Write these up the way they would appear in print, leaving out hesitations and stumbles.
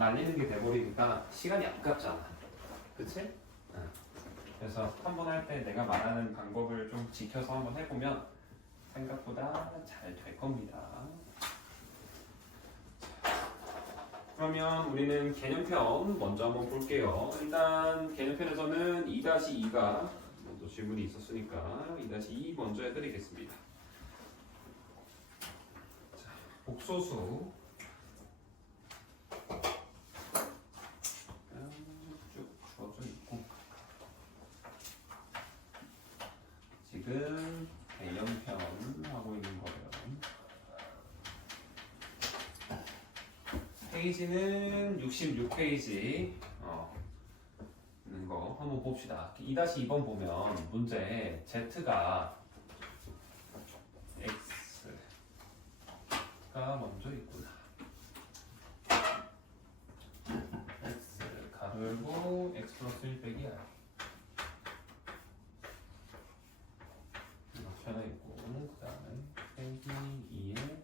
날리는 게 돼버리니까 시간이 아깝잖아. 그치? 응. 그래서 한 번 할 때 내가 말하는 방법을 좀 지켜서 한번 해보면 생각보다 잘 될 겁니다. 그러면 우리는 개념편 먼저 한번 볼게요. 일단 개념편에서는 2-2가 또 질문이 있었으니까 2-2 먼저 해드리겠습니다. 자, 복소수 쭉 주어져 있고 지금 개념편 하고 있는 거예요. 페이지는 66페이지 있는 거 한번 봅시다. 2-2번 보면 문제 Z가 X가 먼저 있구나. X 가로 열고 X 플러스 1 빼기 R 이렇게 하나 있고 그 다음에 빼기 2에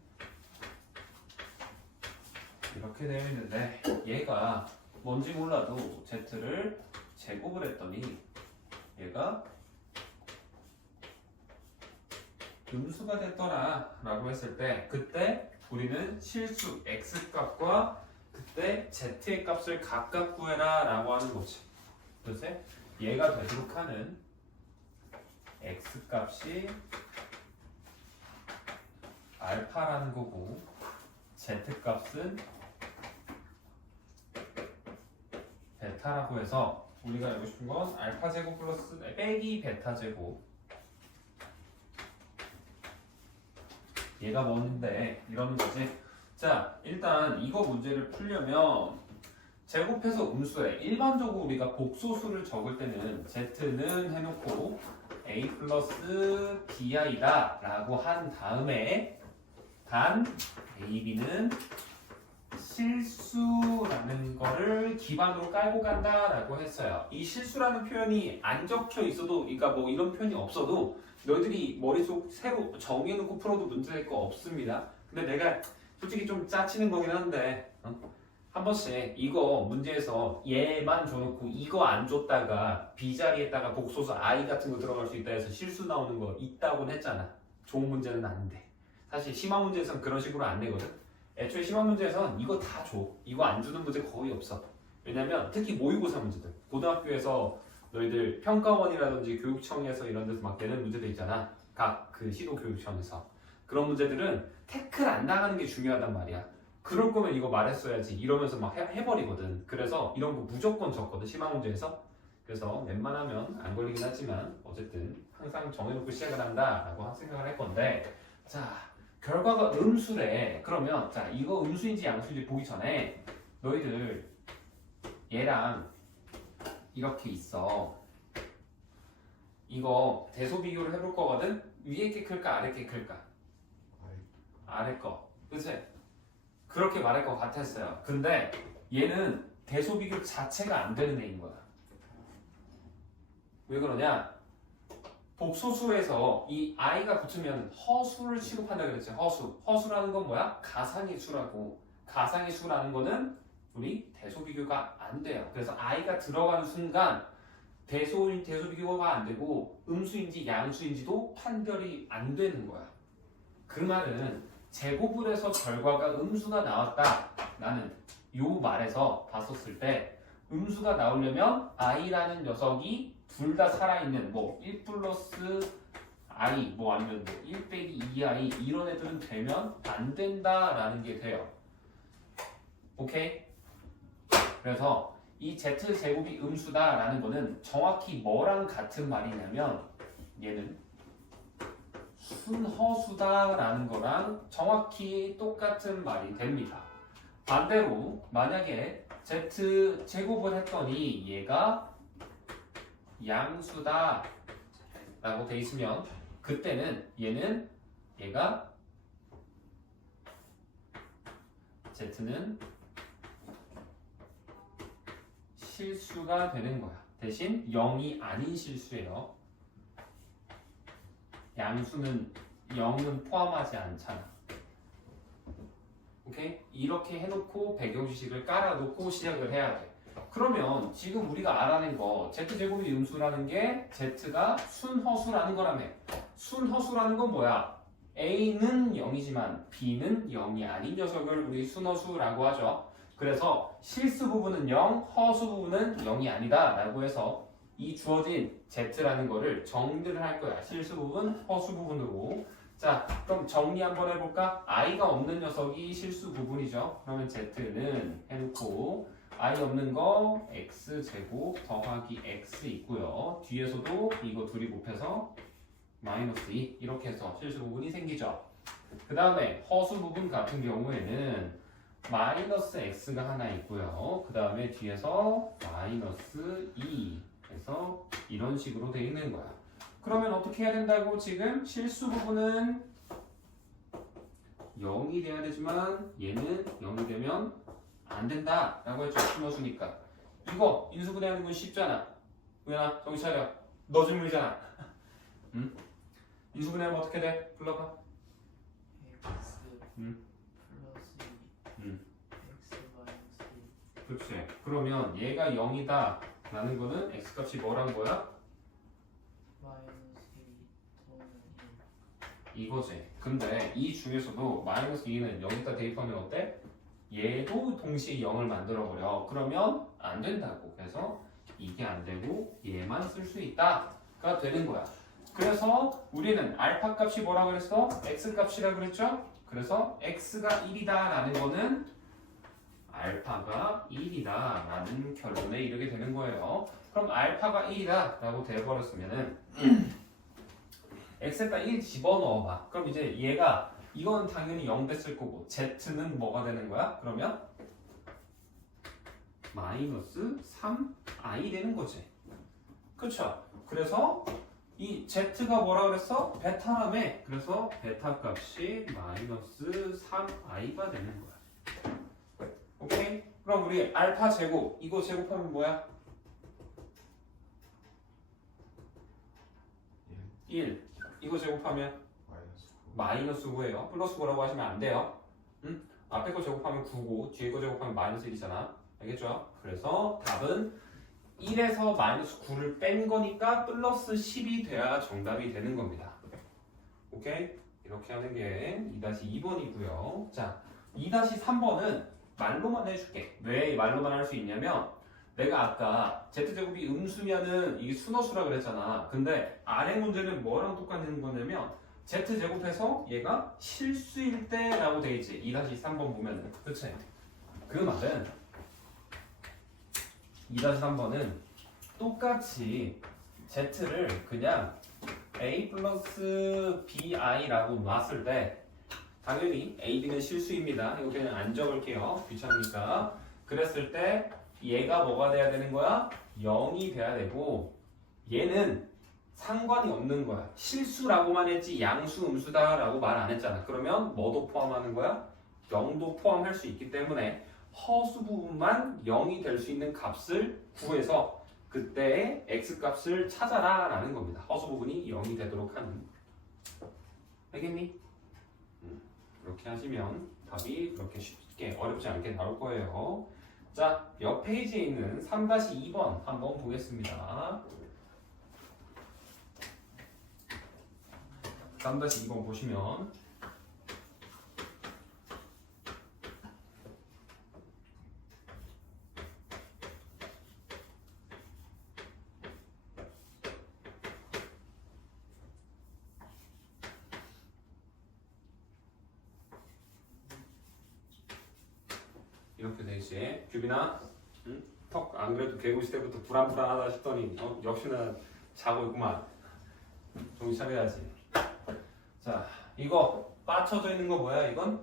이렇게 되어 있는데 얘가 뭔지 몰라도 Z를 제곱을 했더니 얘가 음수가 됐더라 라고 했을 때 그때 우리는 실수 X값과 그때 Z의 값을 각각 구해라 라고 하는 거지. 그래서 얘가 되도록 하는 X값이 알파라는 거고 Z값은 베타라고 해서 우리가 알고 싶은 건 알파 제곱 플러스 빼기 베타 제곱 얘가 뭔데 이러는 거지. 자 일단 이거 문제를 풀려면 제곱해서 음수에 일반적으로 우리가 복소수를 적을 때는 Z는 해놓고 A 플러스 BI다 라고 한 다음에 단 A, B는 실수라는 거를 기반으로 깔고 간다라고 했어요. 이 실수라는 표현이 안 적혀 있어도, 그러니까 뭐 이런 표현이 없어도 너희들이 머릿속 새로 정해놓고 풀어도 문제될 거 없습니다. 근데 내가 솔직히 좀 짜치는 거긴 한데 한 번씩 이거 문제에서 얘만 줘놓고 이거 안 줬다가 B 자리에다가 복소수 I 같은 거 들어갈 수 있다 해서 실수 나오는 거 있다고는 했잖아. 좋은 문제는 아닌데 사실 심화 문제에서는 그런 식으로 안 내거든. 애초에 심화 문제에서는 이거 다 줘. 이거 안 주는 문제 거의 없어. 왜냐면 특히 모의고사 문제들 고등학교에서 너희들 평가원이라든지 교육청에서 이런 데서 막 내는 문제들 있잖아. 각 그 시도교육청에서 그런 문제들은 태클 안 나가는 게 중요하단 말이야. 그럴 거면 이거 말했어야지 이러면서 막 해버리거든. 그래서 이런 거 무조건 적거든 심화 문제에서. 그래서 웬만하면 안 걸리긴 하지만 어쨌든 항상 정해놓고 시작을 한다라고 생각을 할 건데 자 결과가 음수래. 그러면 자 이거 음수인지 양수인지 보기 전에 너희들 얘랑 이렇게 있어. 이거 대소 비교를 해볼 거거든. 위에 게 클까 아래 게 클까? 아래 거. 그치? 그렇게 말할 것 같았어요. 근데 얘는 대소 비교 자체가 안 되는 애인 거야. 왜 그러냐? 복소수에서 이 i가 붙으면 허수를 취급한다 그랬지. 허수. 허수라는 건 뭐야? 가상의 수라고. 가상의 수라는 거는 우리 대소 비교가 안 돼요. 그래서 i가 들어가는 순간 대소 비교가 안 되고 음수인지 양수인지도 판별이 안 되는 거야. 그 말은 제곱을 해서 결과가 음수가 나왔다. 나는 요 말에서 봤었을 때 음수가 나오려면 i라는 녀석이 둘 다 살아있는 뭐 1 플러스 i 뭐 아니면 뭐 1 빼기 2i 이런 애들은 되면 안 된다라는 게 돼요. 오케이? 그래서 이 z제곱이 음수다라는 거는 정확히 뭐랑 같은 말이냐면 얘는 순허수다라는 거랑 정확히 똑같은 말이 됩니다. 반대로 만약에 z제곱을 했더니 얘가 양수다 라고 돼 있으면 그때는 얘가 z는 실수가 되는 거야. 대신 0이 아닌 실수예요. 양수는 0은 포함하지 않잖아. 오케이? 오케이? 이렇게 해놓고 배경 지식을 깔아놓고 시작을 해야 돼. 그러면 지금 우리가 알아낸 거 z제곱이 음수라는 게 z가 순허수라는 거라며. 순허수라는 건 뭐야? a는 0이지만 b는 0이 아닌 녀석을 우리 순허수라고 하죠. 그래서 실수 부분은 0, 허수 부분은 0이 아니다 라고 해서 이 주어진 z라는 거를 정리를 할 거야. 실수 부분, 허수 부분으로. 자, 그럼 정리 한번 해볼까? i가 없는 녀석이 실수 부분이죠. 그러면 z는 해놓고 i 없는 거 x제곱 더하기 x 있고요. 뒤에서도 이거 둘이 곱해서 마이너스 2 이렇게 해서 실수 부분이 생기죠. 그 다음에 허수 부분 같은 경우에는 마이너스 x가 하나 있고요. 그 다음에 뒤에서 마이너스 2 해서 이런 식으로 돼 있는 거야. 그러면 어떻게 해야 된다고? 지금 실수 부분은 0이 돼야 되지만 얘는 0이 되면 안 된다 라고 했죠. 순허수니까. 이거 인수분해하는 건 쉽잖아. 우연아 정신 차려. 너 질문이잖아. 응? 인수분해하면 어떻게 돼? 불러봐. x 응? 플러스 응. x 마이너스 그렇지. 그러면 얘가 0이다 라는 거는 x값이 뭐란 거야? 마이너스 2 또는 이거지. 근데 이 중에서도 마이너스 2는 여기다 대입하면 어때? 얘도 동시에 0을 만들어버려. 그러면 안 된다고. 그래서 이게 안 되고 얘만 쓸 수 있다가 되는 거야. 그래서 우리는 알파 값이 뭐라고 그랬어? x 값이라 그랬죠? 그래서 x가 1이다 라는 거는 알파가 1이다 라는 결론에 이르게 되는 거예요. 그럼 알파가 1이다 라고 돼버렸으면은 x에다 1 집어넣어봐. 그럼 이제 얘가 이건 당연히 0 됐을 거고 z는 뭐가 되는 거야? 그러면 마이너스 3i 되는 거지. 그쵸? 그래서 이 z가 뭐라 그랬어? 베타라며. 그래서 베타 값이 마이너스 3i가 되는 거야. 오케이? 그럼 우리 알파 제곱 이거 제곱하면 뭐야? 1 이거 제곱하면 마이너스 9예요. 플러스 9라고 하시면 안 돼요. 응? 앞에 거 제곱하면 9고 뒤에 거 제곱하면 마이너스 1이잖아. 알겠죠? 그래서 답은 1에서 마이너스 9를 뺀 거니까 플러스 10이 돼야 정답이 되는 겁니다. 오케이? 이렇게 하는 게 2-2번이고요. 자, 2-3번은 말로만 해줄게. 왜 말로만 할 수 있냐면 내가 아까 z제곱이 음수면은 이게 순허수라 그랬잖아. 근데 아래 문제는 뭐랑 똑같은 거냐면 z제곱해서 얘가 실수일 때라고 돼 있지. 2-3번 보면은. 그치? 그 말은 2-3번은 똑같이 z를 그냥 a 플러스 bi라고 놨을 때 당연히 a, b는 실수입니다. 이거 그냥 안 적을게요. 귀찮으니까. 그랬을 때 얘가 뭐가 돼야 되는 거야? 0이 돼야 되고 얘는 상관이 없는 거야. 실수라고만 했지 양수, 음수다 라고 말 안 했잖아. 그러면 뭐도 포함하는 거야? 0도 포함할 수 있기 때문에 허수 부분만 0이 될 수 있는 값을 구해서 그때의 x값을 찾아라 라는 겁니다. 허수 부분이 0이 되도록 하는. 알겠니? 이렇게 하시면 답이 그렇게 쉽게 어렵지 않게 나올 거예요. 자, 옆 페이지에 있는 3-2번 한번 보겠습니다. 3-2번 보시면 이렇게 되지. 규빈아, 응? 턱 안 그래도 개구시 때부터 불안불안하다 싶더니 역시나 자고 있구만. 정신 차려야지. 자, 이거 빠쳐져 있는 거 뭐야? 이건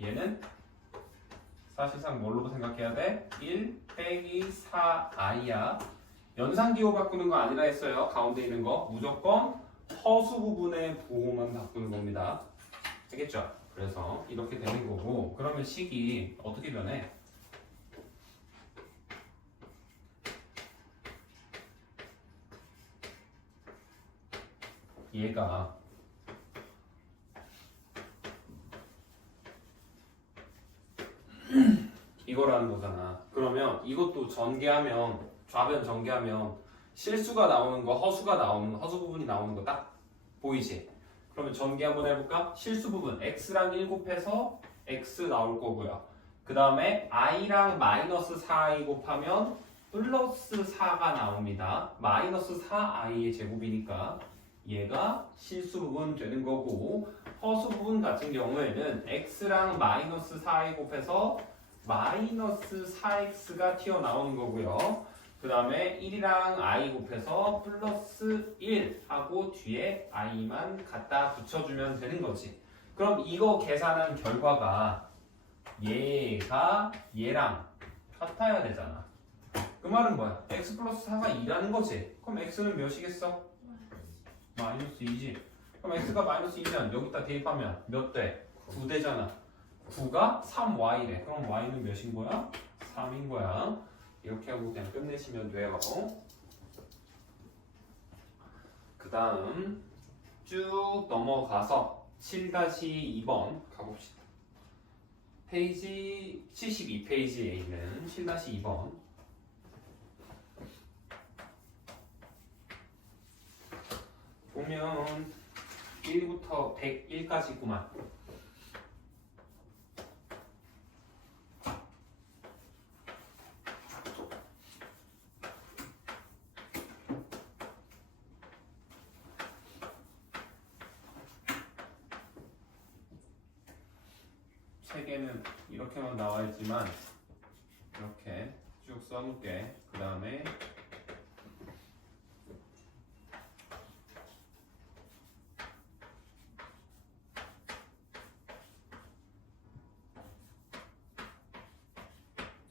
얘는 사실상 뭘로 생각해야 돼? 1 빼기 4i야. 연산기호 바꾸는 거 아니라 했어요. 가운데 있는 거 무조건 허수 부분의 부호만 바꾸는 겁니다. 알겠죠? 그래서 이렇게 되는 거고, 그러면 식이 어떻게 변해? 얘가 이거라는 거잖아. 그러면 이것도 전개하면 좌변 전개하면 실수가 나오는 거, 허수가 나오는 허수 부분이 나오는 거 딱 보이지? 그러면 전개 한번 해볼까? 실수 부분 x랑 1 곱해서 x 나올 거고요. 그 다음에 i랑 마이너스 4i 곱하면 플러스 4가 나옵니다. 마이너스 4i의 제곱이니까 얘가 실수 부분 되는 거고, 허수 부분 같은 경우에는 x랑 마이너스 4i 곱해서 마이너스 4x가 튀어나오는 거고요. 그 다음에 1이랑 i 곱해서 플러스 1 하고 뒤에 i만 갖다 붙여주면 되는 거지. 그럼 이거 계산한 결과가 얘가 얘랑 같아야 되잖아. 그 말은 뭐야? x 플러스 4가 2라는 거지. 그럼 x는 몇이겠어? 마이너스 2지. 그럼 x가 마이너스 2면 여기다 대입하면 몇 대? 9 되잖아. 9가 3y래. 그럼 y는 몇인 거야? 3인 거야. 이렇게 하고 그냥 끝내시면 돼요. 그 다음 쭉 넘어가서 7-2번 가봅시다. 페이지 72페이지에 있는 7-2번. 보면 1부터 101까지구만. 책에는 이렇게만 나와 있지만 이렇게 쭉 써놓을게. 그 다음에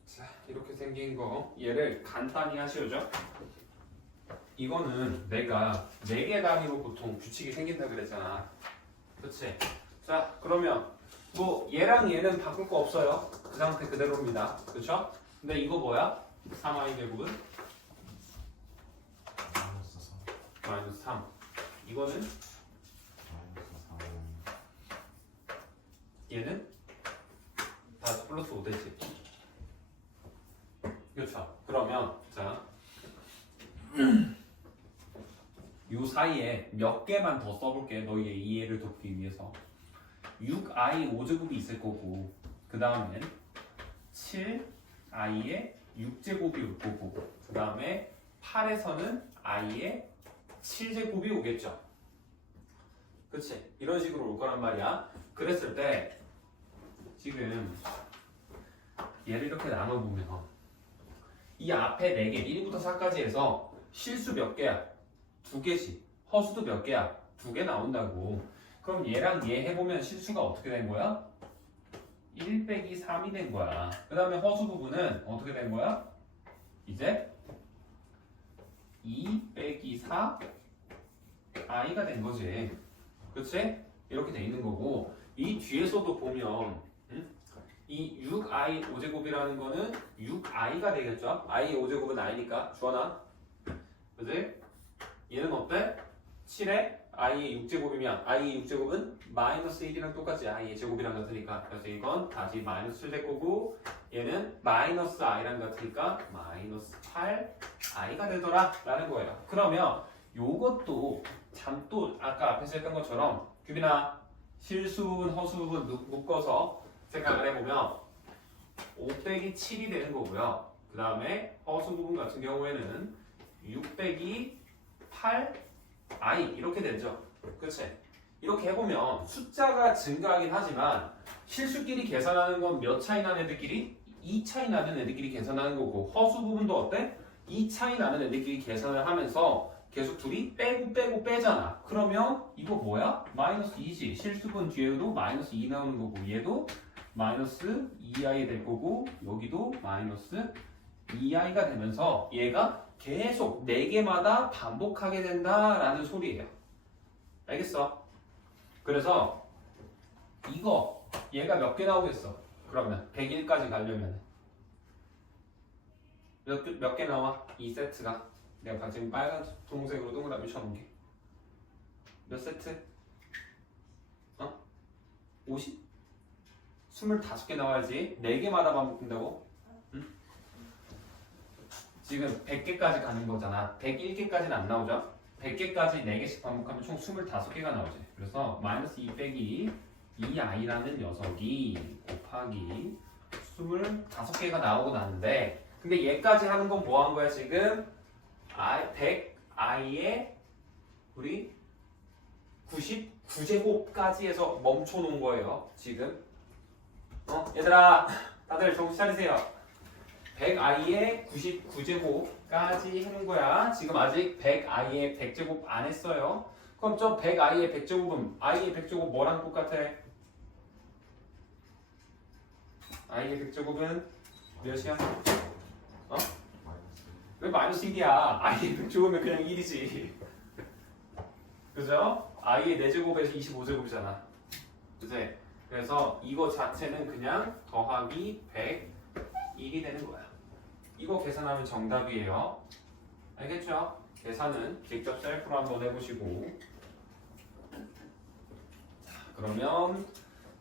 자, 이렇게 생긴 거 얘를 간단히 하시오죠. 이거는 내가 4개 단위로 보통 규칙이 생긴다 그랬잖아. 그치? 자, 그러면 뭐 얘랑 얘는 바꿀 거 없어요. 그 상태 그대로입니다. 그쵸? 근데 이거 뭐야? 3i 제곱은? 마이너스 3. 이거는? 얘는? 다 플러스 5 되지. 그렇죠. 그러면 자, 요 사이에 몇 개만 더 써볼게. 너희의 이해를 돕기 위해서. 6i 5제곱이 있을 거고, 그 다음엔 7i의 6제곱이 올 거고, 그 다음에 8에서는 i의 7제곱이 오겠죠. 그치? 이런 식으로 올 거란 말이야. 그랬을 때 지금 얘를 이렇게 나눠보면 이 앞에 4개, 1부터 4까지 해서 실수 몇 개야? 2개씩. 허수도 몇 개야? 2개 나온다고. 그럼 얘랑 얘 해보면 실수가 어떻게 된 거야? 1 빼기 3이 된 거야. 그 다음에 허수 부분은 어떻게 된 거야? 이제 2 빼기 4 i가 된 거지. 그치? 이렇게 돼 있는 거고, 이 뒤에서도 보면 이 6i 5제곱이라는 거는 6i가 되겠죠? i의 5제곱은 i니까 주원아. 그치? 얘는 어때? 7에 i의 6제곱이면 i의 6제곱은 마이너스 1이랑 똑같지. i의 제곱이랑 같으니까. 그래서 이건 다시 마이너스 7 될 거고, 얘는 마이너스 i랑 같으니까 마이너스 8i가 되더라 라는 거예요. 그러면 요것도 참 또 아까 앞에서 했던 것처럼 규빈아, 실수분 허수분 묶어서 생각을 해보면 5 빼기 7이 되는 거고요. 그 다음에 허수 부분 같은 경우에는 6 빼기 8i 이렇게 되죠. 그치? 이렇게 해보면 숫자가 증가하긴 하지만 실수끼리 계산하는 건 몇 차이 나는 애들끼리? 2 차이 나는 애들끼리 계산하는 거고, 허수 부분도 어때? 2 차이 나는 애들끼리 계산을 하면서 계속 둘이 빼고 빼잖아. 그러면 이거 뭐야? 마이너스 2지. 실수분 뒤에도 마이너스 2 나오는 거고, 얘도 마이너스 2i 될 거고, 여기도 마이너스 2i가 되면서 얘가 계속 4개마다 반복하게 된다라는 소리예요. 알겠어? 그래서 이거 얘가 몇 개 나오겠어? 그러면 100일까지 가려면 몇 개 나와? 이 세트가 내가 지금 빨간 동색으로 동그라미 쳐놓은 게 몇 세트? 50? 25개 나와야지. 4개마다 반복된다고? 지금 100개까지 가는 거잖아. 101개까지는 안 나오죠? 100개까지 4개씩 반복하면 총 25개가 나오지. 그래서 마이너스 2 빼기 2i라는 녀석이 곱하기 25개가 나오고 나는데 근데 얘까지 하는 건 뭐 한 거야 지금? 100i에 우리 99제곱까지 해서 멈춰 놓은 거예요 지금. 얘들아 다들 정신 차리세요. 100i에 99제곱까지 해놓은 거야. 지금 아직 100i에 100제곱 안 했어요. 그럼 저 100i에 100제곱은 i의 100제곱 뭐랑 똑같아? i의 100제곱은 몇이야? 왜 마이너스 1이야? i의 100제곱이면 그냥 1이지. 그죠? i의 4제곱에서 25제곱이잖아. 그치? 그래서 이거 자체는 그냥 더하기 101이 되는 거야. 이거 계산하면 정답이에요. 알겠죠? 계산은 직접 셀프로 한번 해보시고. 자, 그러면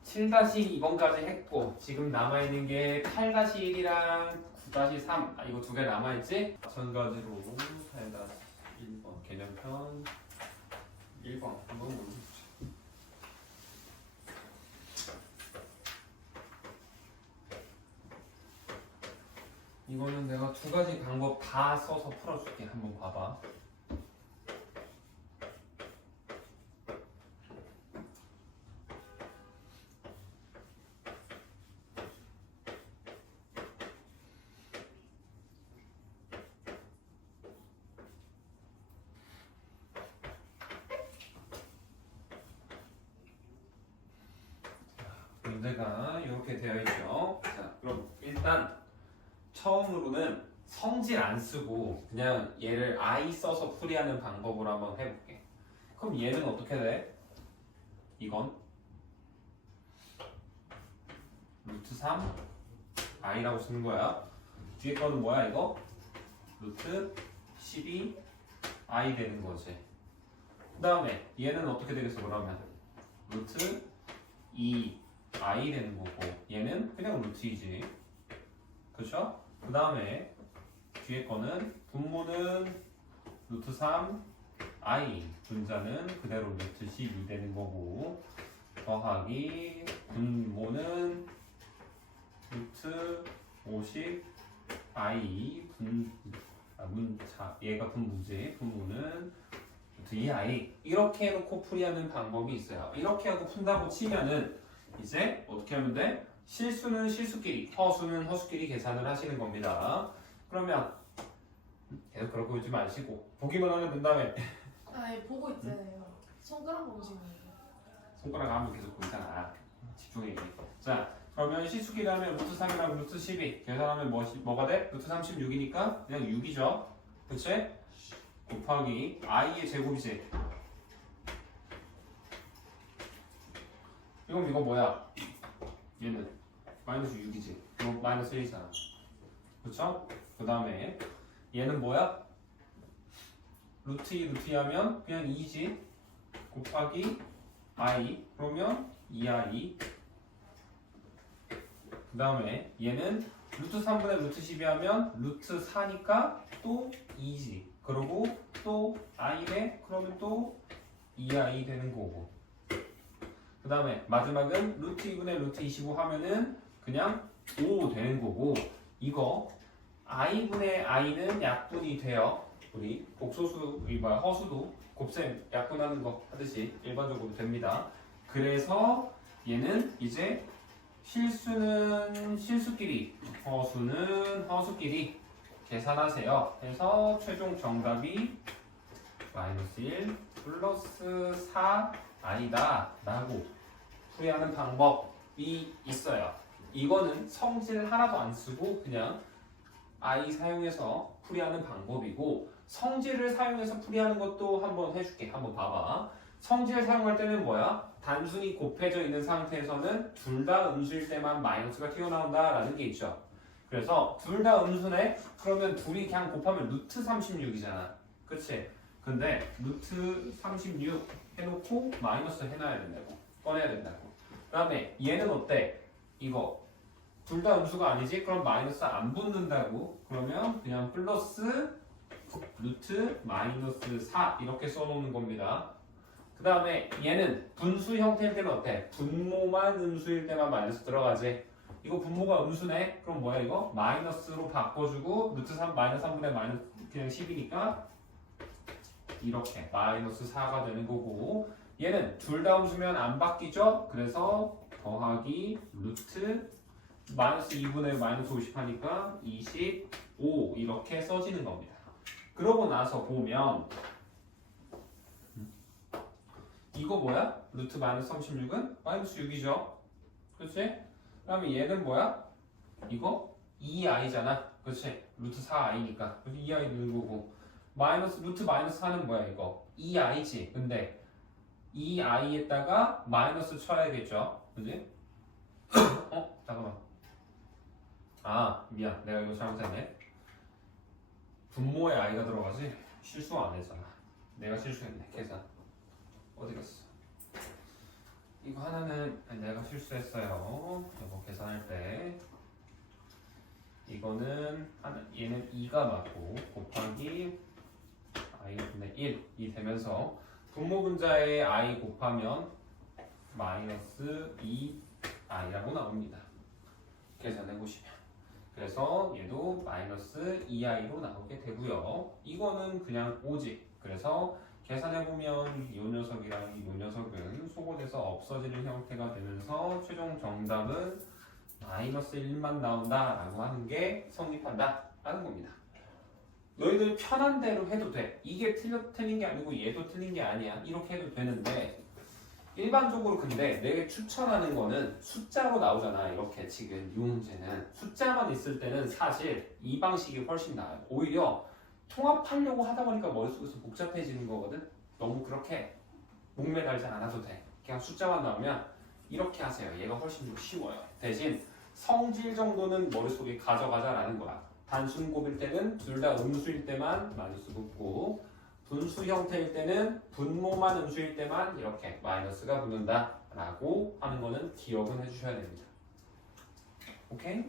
7-2번까지 했고 지금 남아있는 게 8-1이랑 9-3 이거 두 개 남아있지? 마찬가지로 8-1번 개념편 1번 한번 보여주죠. 이거는 내가 두 가지 방법 다 써서 풀어줄게. 한번 봐봐. 문제가 이렇게 되어 있죠. 자, 그럼 일단 처음으로는 성질 안 쓰고 그냥 얘를 i 써서 풀이하는 방법으로 한번 해볼게. 그럼 얘는 어떻게 돼? 이건 루트 3 i라고 쓰는 거야. 뒤에 거는 뭐야 이거? 루트 12 i 되는 거지. 그 다음에 얘는 어떻게 되겠어 그러면? 루트 2 i 되는 거고 얘는 그냥 루트이지. 그렇죠? 그 다음에 뒤에 거는 분모는 루트 3 i 분자는 그대로 루트 12 되는 거고 더하기 분모는 루트 50 i 얘가 분모지. 분모는 루트 2i 이렇게 해놓고 풀이하는 방법이 있어요. 이렇게 하고 푼다고 치면은 이제 어떻게 하면 돼? 실수는 실수끼리, 허수는 허수끼리 계산을 하시는 겁니다. 그러면 계속 그러고 보지 마시고 보기만 하면 된다며. 아, 얘 보고 있잖아요. 손가락 보고 있는 거. 손가락 하면 계속 보이잖아. 집중해. 자, 그러면 실수끼리 하면 루트 3이랑 루트 12 계산하면 뭐가 돼? 루트 36이니까 그냥 6이죠. 그치? 곱하기 i의 제곱이지. 이거 뭐야? 얘는 마이너스 6이지. 이거 마이너스 1이잖아. 그쵸? 그 다음에 얘는 뭐야? 루트 2 루트 2 하면 그냥 2지. 곱하기 i 그러면 2i. 그 다음에 얘는 루트 3분의 루트 12 하면 루트 4니까 또 2지. 그러고 또 i래 그러면 또 2i 되는 거고. 그 다음에 마지막은 루트 2분의 루트 25 하면은 그냥 5 되는 거고 이거 i분의 i는 약분이 돼요. 우리 복소수, 허수도 곱셈 약분하는 거 하듯이 일반적으로 됩니다. 그래서 얘는 이제 실수는 실수끼리, 허수는 허수끼리 계산하세요. 그래서 최종 정답이 마이너스 1 플러스 4i다 라고 풀이하는 방법이 있어요. 이거는 성질 하나도 안 쓰고 그냥 i 사용해서 풀이하는 방법이고 성질을 사용해서 풀이하는 것도 한번 해줄게. 한번 봐봐. 성질을 사용할 때는 뭐야? 단순히 곱해져 있는 상태에서는 둘 다 음수일 때만 마이너스가 튀어나온다라는 게 있죠. 그래서 둘 다 음수네? 그러면 둘이 그냥 곱하면 루트 36이잖아. 그치? 근데 루트 36 해놓고 마이너스 해놔야 된다고. 꺼내야 된다고. 그 다음에 얘는 어때? 이거 둘 다 음수가 아니지? 그럼 마이너스 안 붙는다고? 그러면 그냥 플러스 루트 마이너스 4 이렇게 써놓는 겁니다. 그 다음에 얘는 분수 형태일 때는 어때? 분모만 음수일 때만 마이너스 들어가지. 이거 분모가 음수네? 그럼 뭐야 이거? 마이너스로 바꿔주고 루트 3 마이너스 3분의 마이너스 그냥 10이니까 이렇게 마이너스 4가 되는 거고 얘는 둘 다 음수면 안 바뀌죠? 그래서 더하기 루트 마이너스 2분의 마이너스 50 하니까 25 이렇게 써지는 겁니다. 그러고 나서 보면 이거 뭐야? 루트 마이너스 36은 마이너스 6이죠? 그렇지? 그 다음에 얘는 뭐야? 이거 2i잖아. 그렇지? 루트 4i니까 2i 넣는 거고 마이너스 루트 마이너스 4는 뭐야 이거? 2i지. 근데 2i에다가 마이너스 쳐야겠죠? 그지? 잠깐만. 아 미안 내가 이거 잘못했네. 분모에 i가 들어가지 실수 안 했잖아. 내가 실수했네. 계산 어디 갔어? 이거 하나는 내가 실수했어요. 이거 계산할 때 이거는 얘는 2가 맞고 곱하기 i분의 1이 되면서 분모 분자에 i 곱하면 마이너스 2i라고 나옵니다. 계산해 보시면. 그래서 얘도 마이너스 2i로 나오게 되고요. 이거는 그냥 오직. 그래서 계산해보면 이 녀석이랑 이 녀석은 소god에서 없어지는 형태가 되면서 최종 정답은 마이너스 1만 나온다라고 하는 게 성립한다 라는 겁니다. 너희들 편한 대로 해도 돼. 이게 틀린 게 아니고 얘도 틀린 게 아니야. 이렇게 해도 되는데 일반적으로 근데 내가 추천하는 거는 숫자로 나오잖아. 이렇게 지금 이 문제는 숫자만 있을 때는 사실 이 방식이 훨씬 나아요. 오히려 통합하려고 하다 보니까 머릿속에서 복잡해지는 거거든. 너무 그렇게 목매달지 않아도 돼. 그냥 숫자만 나오면 이렇게 하세요. 얘가 훨씬 더 쉬워요. 대신 성질 정도는 머릿속에 가져가자라는 거야. 단순 곱일 때는 둘 다 음수일 때만 마이너스 붙고 분수 형태일 때는 분모만 음수일 때만 이렇게 마이너스가 붙는다 라고 하는 거는 기억은 해주셔야 됩니다. 오케이?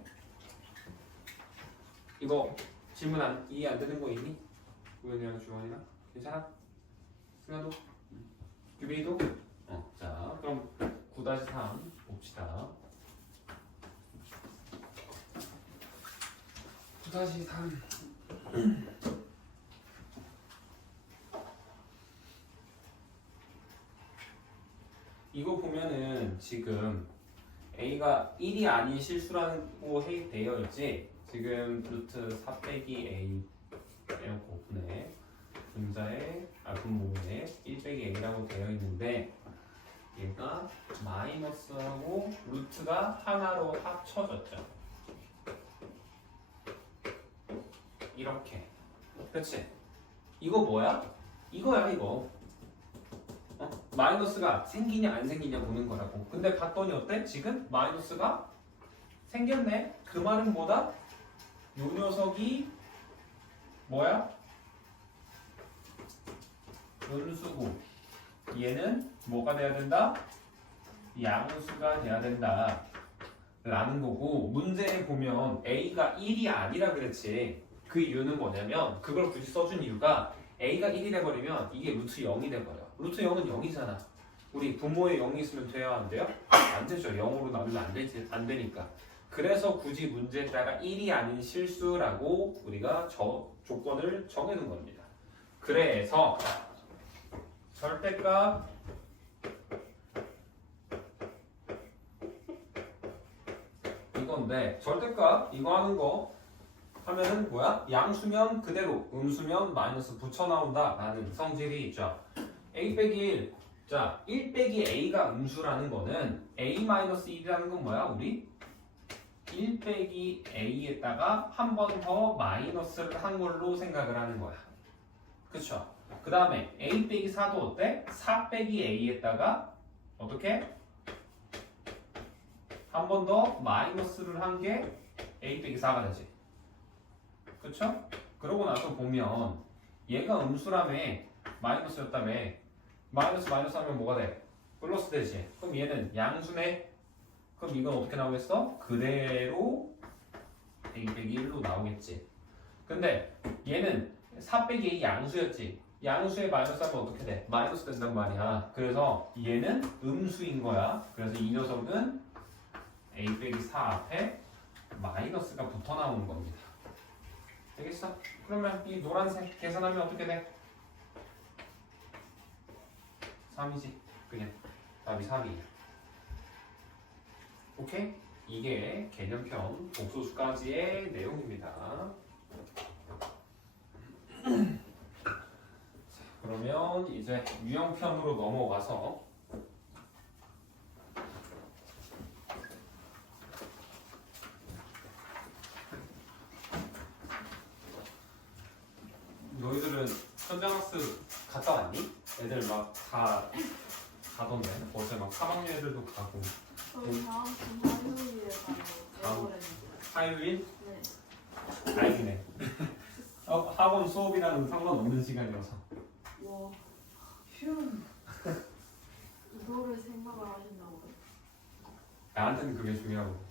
이거 질문 이해 안 되는 거 있니? 우연이랑 주원이랑? 괜찮아? 승아도? 규빈이도? 자 그럼 9-3 봅시다. 9-3 이거 보면은 지금 A가 1이 아닌 실수라고 되어 있지. 지금 루트 4 빼기 A 해놓고 분의 분자에 분모에 1 빼기 A라고 되어 있는데 얘가 마이너스하고 루트가 하나로 합쳐졌죠. 이렇게. 그렇지? 이거 뭐야? 이거야 이거. 마이너스가 생기냐 안 생기냐 보는 거라고. 근데 봤더니 어때? 지금 마이너스가 생겼네. 그 말은 뭐다? 요 녀석이 뭐야? 음수고 얘는 뭐가 돼야 된다? 양수가 돼야 된다 라는 거고 문제에 보면 A가 1이 아니라 그랬지. 그 이유는 뭐냐면 그걸 굳이 써준 이유가 A가 1이 돼버리면 이게 루트 0이 돼버려. 루트 0은 0이잖아. 우리 부모의 0이 있으면 돼요? 안 돼요? 안 되죠. 0으로 나누면 안 되니까. 그래서 굳이 문제에다가 1이 아닌 실수라고 우리가 조건을 정해놓은 겁니다. 그래서 절대값 이건데 절대값 이거 하는 거 하면은 뭐야? 양수면 그대로 음수면 마이너스 붙여 나온다 라는 성질이 있죠. A 빼기 1. 자, 1 빼기 A가 음수라는 거는 A-1이라는 건 뭐야? 우리 1 빼기 A에다가 한 번 더 마이너스를 한 걸로 생각을 하는 거야. 그쵸? 그 다음에 A 빼기 4도 어때? 4 빼기 A에다가 어떻게? 한 번 더 마이너스를 한 게 A 빼기 4가 되지. 그쵸? 그러고 나서 보면 얘가 음수라며 마이너스였다며 마이너스 하면 뭐가 돼? 플러스 되지. 그럼 얘는 양수네. 그럼 이건 어떻게 나오겠어? 그대로 a 빼기 1로 나오겠지. 근데 얘는 4 빼기 a 양수였지. 양수에 마이너스 하면 어떻게 돼? 마이너스 된단 말이야. 그래서 얘는 음수인 거야. 그래서 이 녀석은 a 빼기 4 앞에 마이너스가 붙어 나오는 겁니다. 되겠어? 그러면 이 노란색 계산하면 어떻게 돼? 3이지. 그냥 답이 3이야. 오케이? 이게 개념편 복소수까지의 내용입니다. 그러면 이제 유형편으로 넘어가서 너희들은 현장학습 갔다 왔니? 애들 막 다 가던데 어제 막 3학년 애들도 가고. 저희 다음 주 화요일에 다음? 가요. 화요일? 네. 다행이네. 학원 수업이랑은 상관없는 시간이어서. 와. 휴. 이거를 생각을 하신다고요? 나한테는 그게 중요하고.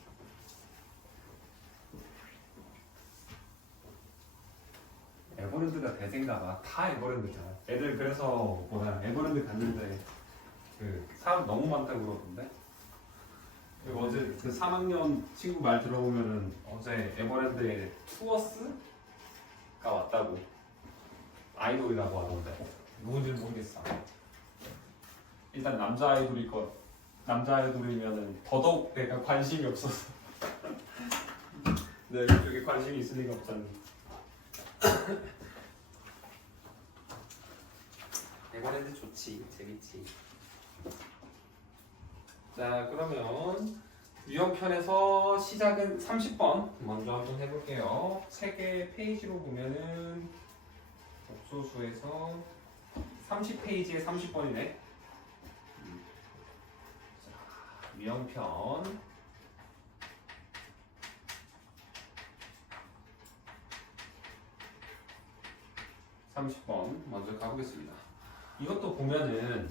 에버랜드가 대세인가 봐. 다 에버랜드잖아. 애들 그래서 뭐야 에버랜드 갔는데 그 사람 너무 많다고 그러던데. 그리고 어제 그 3학년 친구 말 들어보면은 어제 에버랜드에 투어스가 왔다고 아이돌이라고 하던데 누군지 모르겠어. 일단 남자 아이돌일 것. 남자 아이돌이면은 더더욱 내가 관심이 없어서. 내가 이쪽에 관심이 있을 리가 없잖아. 에버랜드 좋지, 재밌지. 자, 그러면 유형편에서 시작은 30번 먼저 한번 해볼게요. 세 개 페이지로 보면은 복소수에서 30페이지에 30번이네. 자, 유형편. (30번) 먼저 가보겠습니다. 이것도 보면은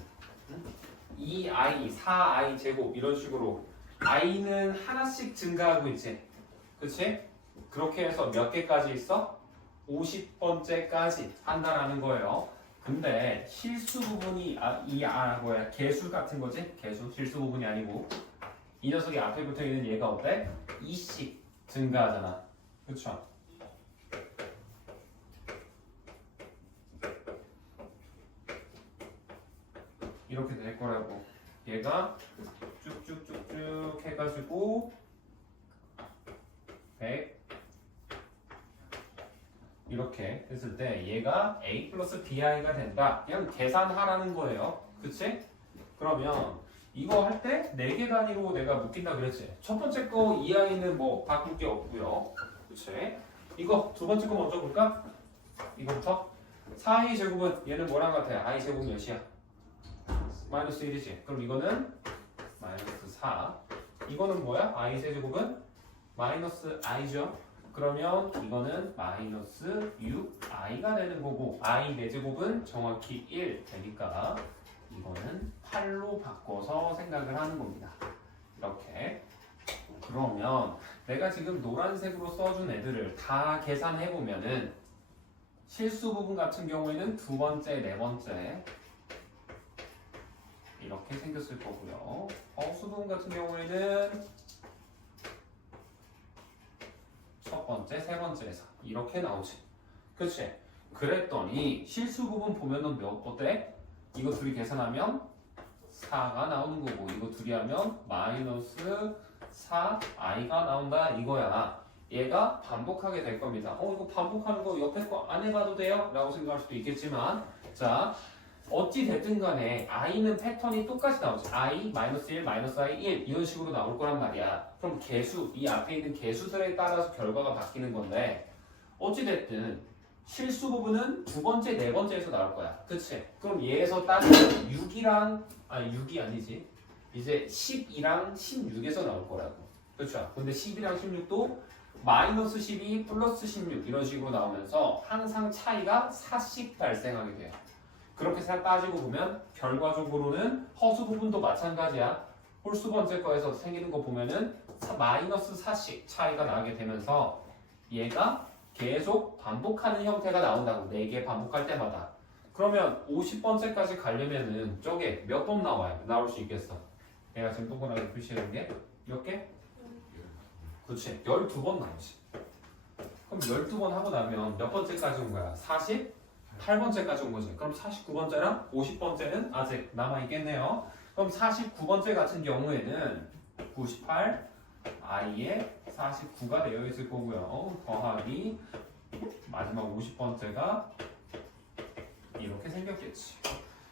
2i, 4i 제곱 이런 식으로 i는 하나씩 증가하고 있지. 그치? 그렇게 해서 몇 개까지 있어? 50번째까지 한다라는 거예요. 근데 실수 부분이 뭐야 개수 같은 거지? 개수 실수 부분이 아니고 이 녀석이 앞에 붙어 있는 얘가 어때? 2씩 증가하잖아. 그쵸? 이렇게 될 거라고. 얘가 쭉쭉쭉쭉 해가지고 100 이렇게 했을 때 얘가 a 플러스 bi가 된다. 그냥 계산하라는 거예요. 그치? 그러면 이거 할 때 4개 단위로 내가 묶인다 그랬지. 첫 번째 거 2i는 뭐 바꿀 게 없고요. 그치? 이거 두 번째 거 먼저 볼까? 이거부터 4i 제곱은 얘는 뭐랑 같아? i 제곱 몇이야? 마이너스 1이지. 그럼 이거는 마이너스 4. 이거는 뭐야? i 세제곱은 마이너스 i죠. 그러면 이거는 마이너스 6i가 되는 거고 i 4제곱은 정확히 1 되니까 이거는 8로 바꿔서 생각을 하는 겁니다. 이렇게. 그러면 내가 지금 노란색으로 써준 애들을 다 계산해보면은 실수 부분 같은 경우에는 두 번째, 네 번째 이렇게 생겼을 거고요. 허수 부분 같은 경우에는 첫 번째, 세 번째에서 이렇게 나오지. 그치? 그랬더니 실수 부분 보면은 어때? 이거 둘이 계산하면 4가 나오는 거고 이거 둘이 하면 마이너스 4i가 나온다 이거야. 얘가 반복하게 될 겁니다. 이거 반복하는 거 옆에 거 안 해봐도 돼요? 라고 생각할 수도 있겠지만 자 어찌 됐든 간에 i는 패턴이 똑같이 나오지. i, 마이너스 1, 마이너스 i, 1 이런 식으로 나올 거란 말이야. 그럼 개수, 이 앞에 있는 개수들에 따라서 결과가 바뀌는 건데 어찌 됐든 실수 부분은 두 번째, 네 번째에서 나올 거야. 그치? 그럼 얘에서 따지면 6이 아니지. 이제 12랑 16에서 나올 거라고. 그렇죠? 근데 12랑 16도 마이너스 12 플러스 16 이런 식으로 나오면서 항상 차이가 4씩 발생하게 돼요. 그렇게 따지고 보면 결과적으로는 허수 부분도 마찬가지야. 홀수 번째 거에서 생기는 거 보면은 마이너스 4씩 차이가 나게 되면서 얘가 계속 반복하는 형태가 나온다고. 4개 반복할 때마다. 그러면 50번째까지 가려면은 저게 몇 번 나올 수 있겠어? 내가 지금 동그랗게 표시해둔 게 몇 개? 그렇지. 12번 나오지. 그럼 12번 하고 나면 몇 번째까지 온 거야? 48번째까지 온 거지. 그럼 49번째랑 50번째는 아직 남아있겠네요. 그럼 49번째 같은 경우에는 98 i에 49가 되어 있을 거고요. 더하기 마지막 50번째가 이렇게 생겼겠지.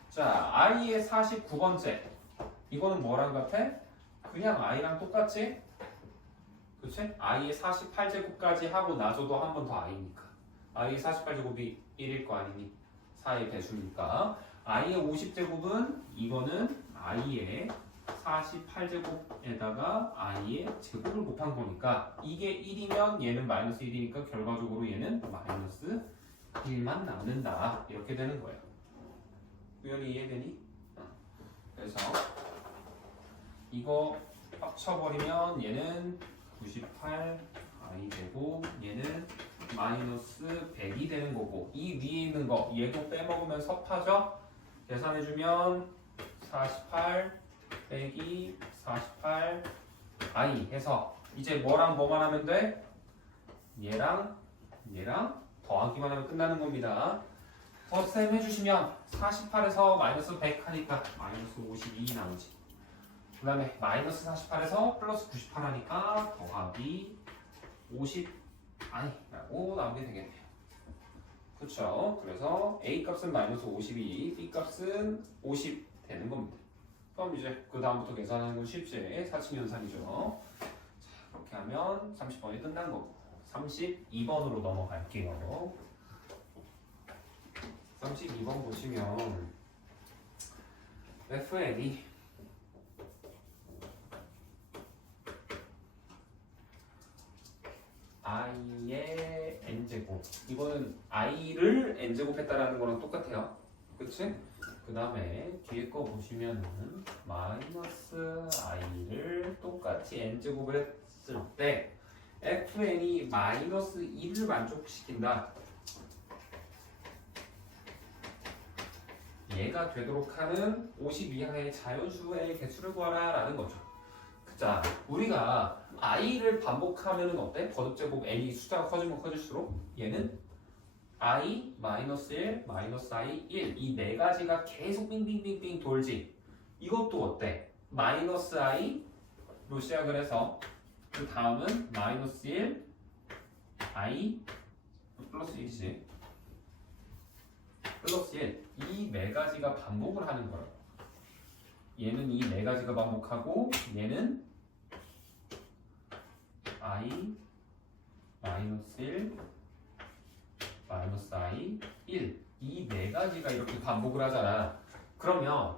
자, i의 49번째. 이거는 뭐랑 같아? 그냥 i랑 똑같지? 그치? i의 48제곱까지 하고 나서도 한 번 더 i니까. i의 48제곱이 1일 거 아니니? 4의 배수니까. i의 50제곱은 이거는 i의 48제곱에다가 i의 제곱을 곱한 거니까 이게 1이면 얘는 마이너스 1이니까 결과적으로 얘는 마이너스 1만 남는다. 이렇게 되는 거예요. 우연히 이해되니? 그래서 이거 합쳐버리면 얘는 98 i 되고 얘는 마이너스 100이 되는 거고 이 위에 있는 거 얘도 빼먹으면 섭하죠? 계산해주면 48 빼기 48 i 해서 이제 뭐랑 뭐만 하면 돼? 얘랑 더하기만 하면 끝나는 겁니다. 덧셈 해주시면 48에서 마이너스 100 하니까 마이너스 52 나오지. 그 다음에 마이너스 48에서 플러스 98 하니까 더하기 50 i라고 나오게 되겠네요. 그쵸? 그래서 A 값은 마이너스 52, B 값은 50 되는 겁니다. 그럼 이제 그 다음부터 계산하는 건 쉽지. 사칙연산이죠. 자, 그렇게 하면 30번이 끝난 거고 32번으로 넘어갈게요. 32번 보시면 FN이 i의 n제곱 이거는 i를 n제곱 했다라는 거랑 똑같아요. 그치? 그 다음에 뒤에 거 보시면은 마이너스 i를 똑같이 n제곱을 했을 때 fn이 마이너스 1을 만족시킨다. 얘가 되도록 하는 50 이하의 자연수의 개수를 구하라 라는 거죠. 자, 우리가 i를 반복하면은 어때? 거듭제곱 n이 숫자가 커지면 커질수록 얘는 i, 마이너스 1, 마이너스 i, 1 이 네 가지가 계속 빙빙빙빙 돌지. 이것도 어때? 마이너스 i로 시작을 해서 그 다음은 마이너스 1, i, 플러스 1이지. 플러스 1 이 네 가지가 반복을 하는 거예요. 얘는 이 네 가지가 반복하고 얘는 i, 마이너스 1, 마이너스 i, 1 이 네 가지가 이렇게 반복을 하잖아. 그러면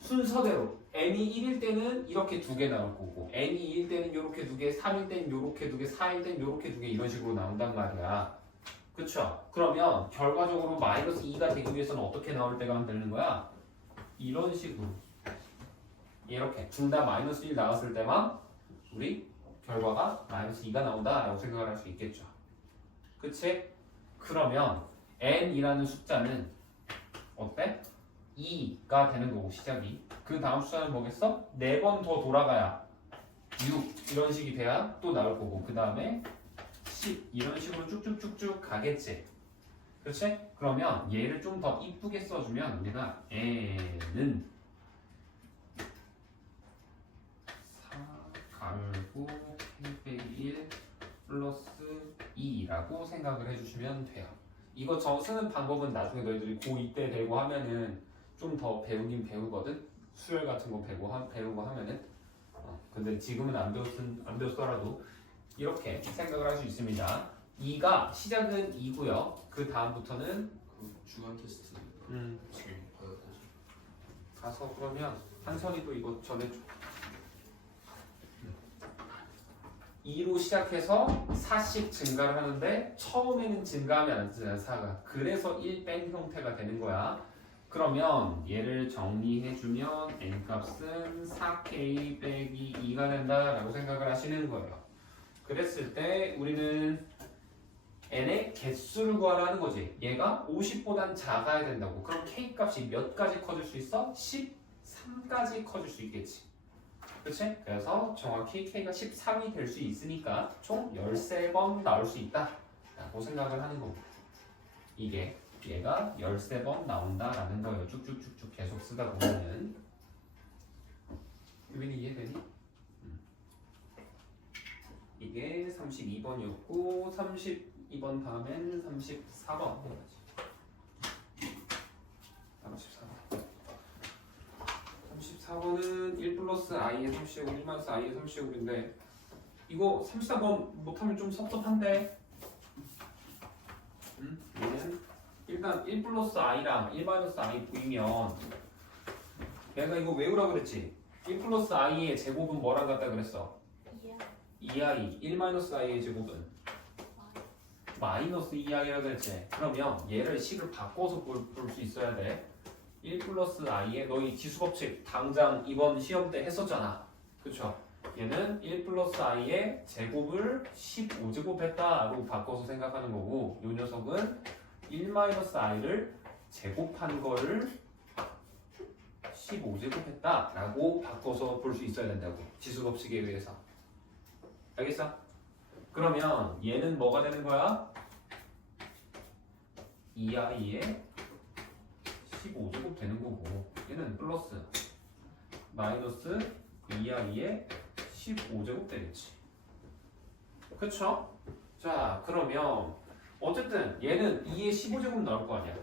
순서대로 n이 1일 때는 이렇게 두 개 나올 거고 n이 2일 때는 이렇게 두 개, 3일 때는 이렇게 두 개, 4일 때는 이렇게 두 개 이런 식으로 나온단 말이야. 그쵸? 그러면 결과적으로 마이너스 2가 되기 위해서는 어떻게 나올 때가 되는 거야? 이런 식으로 이렇게 둘 다 마이너스 1 나왔을 때만 우리 결과가 마이너스 2가 나온다 라고 생각을 할 수 있겠죠. 그치? 그러면 n이라는 숫자는 어때? 2가 되는 거고 시작이 그 다음 숫자는 뭐겠어? 4번 더 돌아가야 6 이런 식이 돼야 또 나올 거고 그 다음에 10 이런 식으로 쭉쭉쭉쭉 가겠지. 그렇지? 그러면 얘를 좀 더 이쁘게 써주면 우리가 n은 4 가르고 k-1 플러스 2라고 생각을 해주시면 돼요. 이거 쓰는 방법은 나중에 너희들이 고2 때 되고 하면은 좀 더 배우긴 배우거든. 수열 같은 거 배우고 하면은 근데 지금은 안 배웠더라도 이렇게 생각을 할 수 있습니다. 2가 시작은 2고요. 그 다음부터는 그 주간 테스트 지금 받았다죠. 가서 그러면 한선이도 이거 전해줘. 2로 시작해서 4씩 증가를 하는데 처음에는 증가하면 안 되잖아 4가. 그래서 1 뺀 형태가 되는 거야. 그러면 얘를 정리해주면 n값은 4k 빼기 2가 된다라고 생각을 하시는 거예요. 그랬을 때 우리는 n의 개수를 구하라는 거지. 얘가 50보단 작아야 된다고. 그럼 k 값이 몇 가지 커질 수 있어? 13까지 커질 수 있겠지. 그치? 그래서 정확히 k가 13이 될 수 있으니까 총 13번 나올 수 있다 라고 생각을 하는 거고, 이게 얘가 13번 나온다라는 거예요. 쭉쭉쭉쭉 계속 쓰다 보면은. 유빈이 이해되니? 이게 32번이었고 32번 다음엔 34번 해야지. 34번은 1 플러스 i의 30제곱 1 마이너스 i의 30제곱인데 이거 34번 못하면 좀 섭섭한데. 얘는 일단 1 플러스 i랑 1 마이너스 i 보이면 내가 이거 외우라고 그랬지. 1 플러스 i의 제곱은 뭐랑 같다 그랬어? 2i. 1 마이너스 i의 제곱은 마이너스 2i라 그랬지. 그러면 얘를 식을 바꿔서 볼 수 있어야 돼. 1 플러스 i에 너희 지수법칙 당장 이번 시험 때 했었잖아. 그쵸? 얘는 1 플러스 i의 제곱을 15제곱 했다로 바꿔서 생각하는 거고, 이 녀석은 1 마이너스 i를 제곱한 거를 15제곱 했다라고 바꿔서 볼 수 있어야 된다고. 지수법칙에 의해서. 알겠어? 그러면 얘는 뭐가 되는 거야? 2i에 15제곱 되는 거고, 얘는 플러스 마이너스 2i에 15제곱 되겠지. 그쵸? 자, 그러면 어쨌든 얘는 2에 15제곱 나올 거 아니야.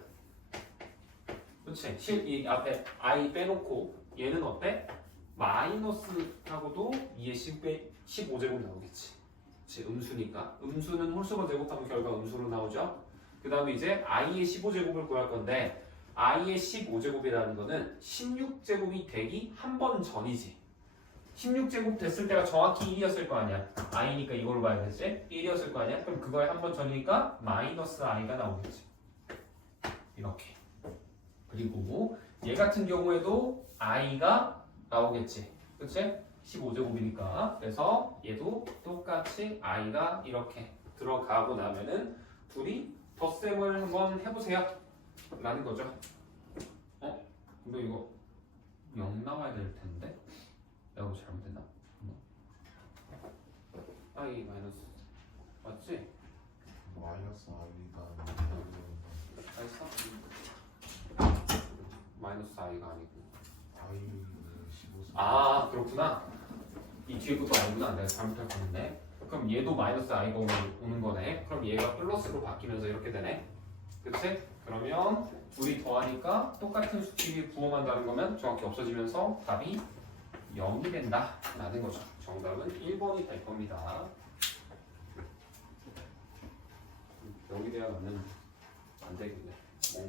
그치? 이 앞에 i 빼놓고 얘는 어때? 마이너스하고도 2에 15제곱 나오겠지. 그치? 음수니까. 음수는 홀수번 제곱하면 결과 음수로 나오죠. 그 다음에 이제 i의 15제곱을 구할 건데, i의 15제곱이라는 거는 16제곱이 되기 한 번 전이지. 16제곱 됐을 때가 정확히 1이었을 거 아니야. i니까 이걸로 봐야겠지? 1이었을 거 아니야? 그럼 그거에 한 번 전이니까 마이너스 i가 나오겠지. 이렇게. 그리고 얘 같은 경우에도 i가 나오겠지. 그치? 15제곱이니까. 그래서 얘도 똑같이 i가 이렇게 들어가고 나면은 둘이 덧셈을 한번 해보세요 라는 거죠. 근데 이거 0 나와야 될 텐데 내가 뭐 잘못했나? i 마이너스 맞지? 마이너스 i가 알았어? 마이너스 i가 아니고 i는 15. 아 그렇구나. 이 뒤에 것도 아니구나. 내가 잘못할 뻔했네. 그럼 얘도 마이너스 i가 오는 거네. 그럼 얘가 플러스로 바뀌면서 이렇게 되네. 그치? 그러면 둘이 더하니까 똑같은 수끼리 부호만다는 거면 정확히 없어지면서 답이 0이 된다 라는 거죠. 정답은 1번이 될 겁니다. 0이 돼야 나는 안 되겠네.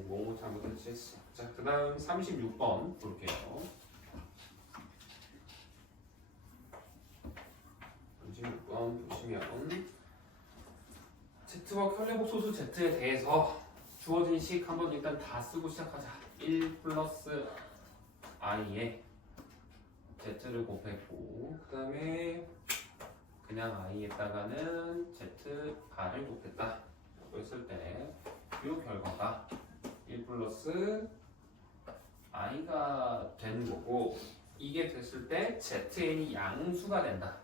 뭐 잘못했지? 자, 그 다음 36번 볼게요. 36번 보시면 Z와 켤레복 소수 Z에 대해서 주어진 식 한번 일단 다 쓰고 시작하자. 1 플러스 i에 z를 곱했고, 그 다음에 그냥 i에다가는 z 바를 곱했다 라고 했을 때 이 결과가 1 플러스 i가 되는 거고, 이게 됐을 때 zn이 양수가 된다.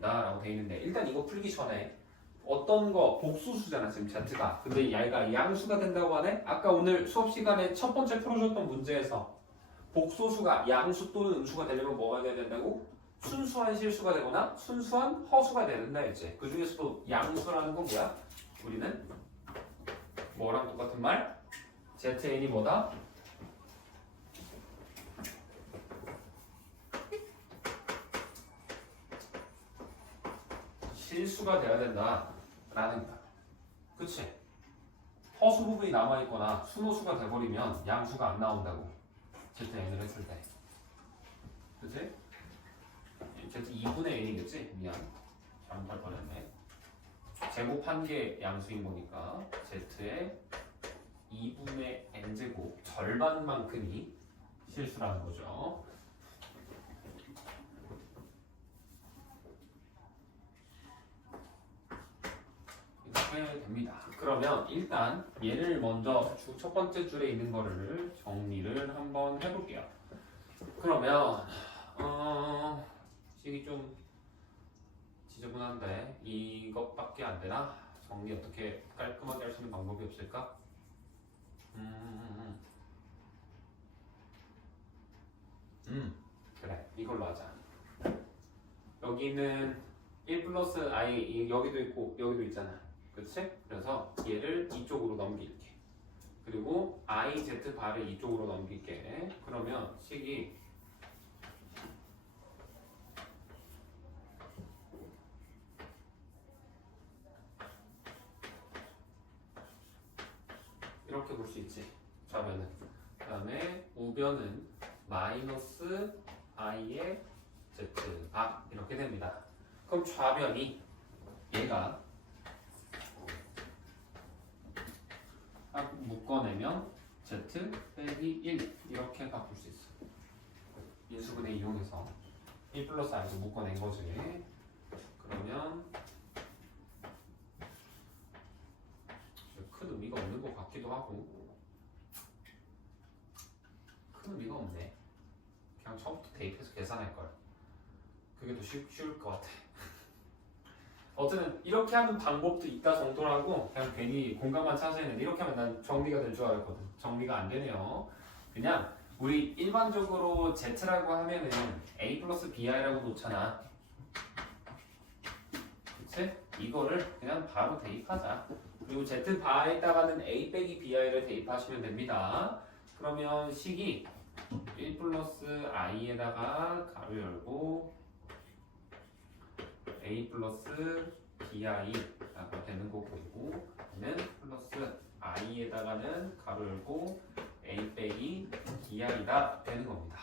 라고 돼 있는데, 일단 이거 풀기 전에 어떤 거 복수수잖아 지금 z가. 근데 얘가 양수가 된다고 하네. 아까 오늘 수업 시간에 첫 번째 풀어줬던 문제에서 복소수가 양수 또는 음수가 되려면 뭐가 돼야 된다고? 순수한 실수가 되거나 순수한 허수가 돼야 된다 했지. 그 중에서도 양수라는 건 뭐야? 우리는 뭐랑 똑같은 말? zn이 뭐다? 실수가 돼야 된다라는 거야. 그치? 허수 부분이 남아있거나 순호수가 돼버리면 양수가 안 나온다고. zn을 했을 때. 그치? z 2분의 n이겠지? 미안. 잘못할 뻔했네. 제곱한 게 양수인 거니까 z의 2분의 n제곱 절반만큼이 실수라는 거죠. 이렇게 됩니다. 그러면 일단 얘를 먼저 첫 번째 줄에 있는 거를 정리를 한번 해볼게요. 그러면 식이 좀 지저분한데 이것밖에 안 되나? 정리 어떻게 깔끔하게 할 수 있는 방법이 없을까? 그래 이걸로 하자. 여기는 1 플러스 i 여기도 있고 여기도 있잖아. 그치? 그래서 얘를 이쪽으로 넘길게. 그리고 i z 바를 이쪽으로 넘길게. 그러면 식이 이렇게 볼 수 있지. 좌변은. 그 다음에 우변은 마이너스 i의 z바 이렇게 됩니다. 그럼 좌변이 얘가 딱 묶어내면 z 빼기 1 이렇게 바꿀 수 있어. 인수분해 이용해서 1 플러스 i에서 묶어낸 거지. 그러면 큰 의미가 없는 것 같기도 하고 큰 의미가 없네. 그냥 처음부터 대입해서 계산할 걸. 그게 더 쉬울 것 같아. 어쨌든 이렇게 하는 방법도 있다 정도라고 그냥 괜히 공감만 차지했는데 이렇게 하면 난 정리가 될 줄 알았거든. 정리가 안 되네요. 그냥 우리 일반적으로 z라고 하면은 a 플러스 bi라고 놓잖아. 그치? 이거를 그냥 바로 대입하자. 그리고 z바에다가는 a 빼기 bi를 대입하시면 됩니다. 그러면 식이 1 플러스 i에다가 가로 열고 a 플러스 bi라고 되는 거고 얘는 플러스 i에다가는 가로 열고 a 빼기 bi다 되는 겁니다.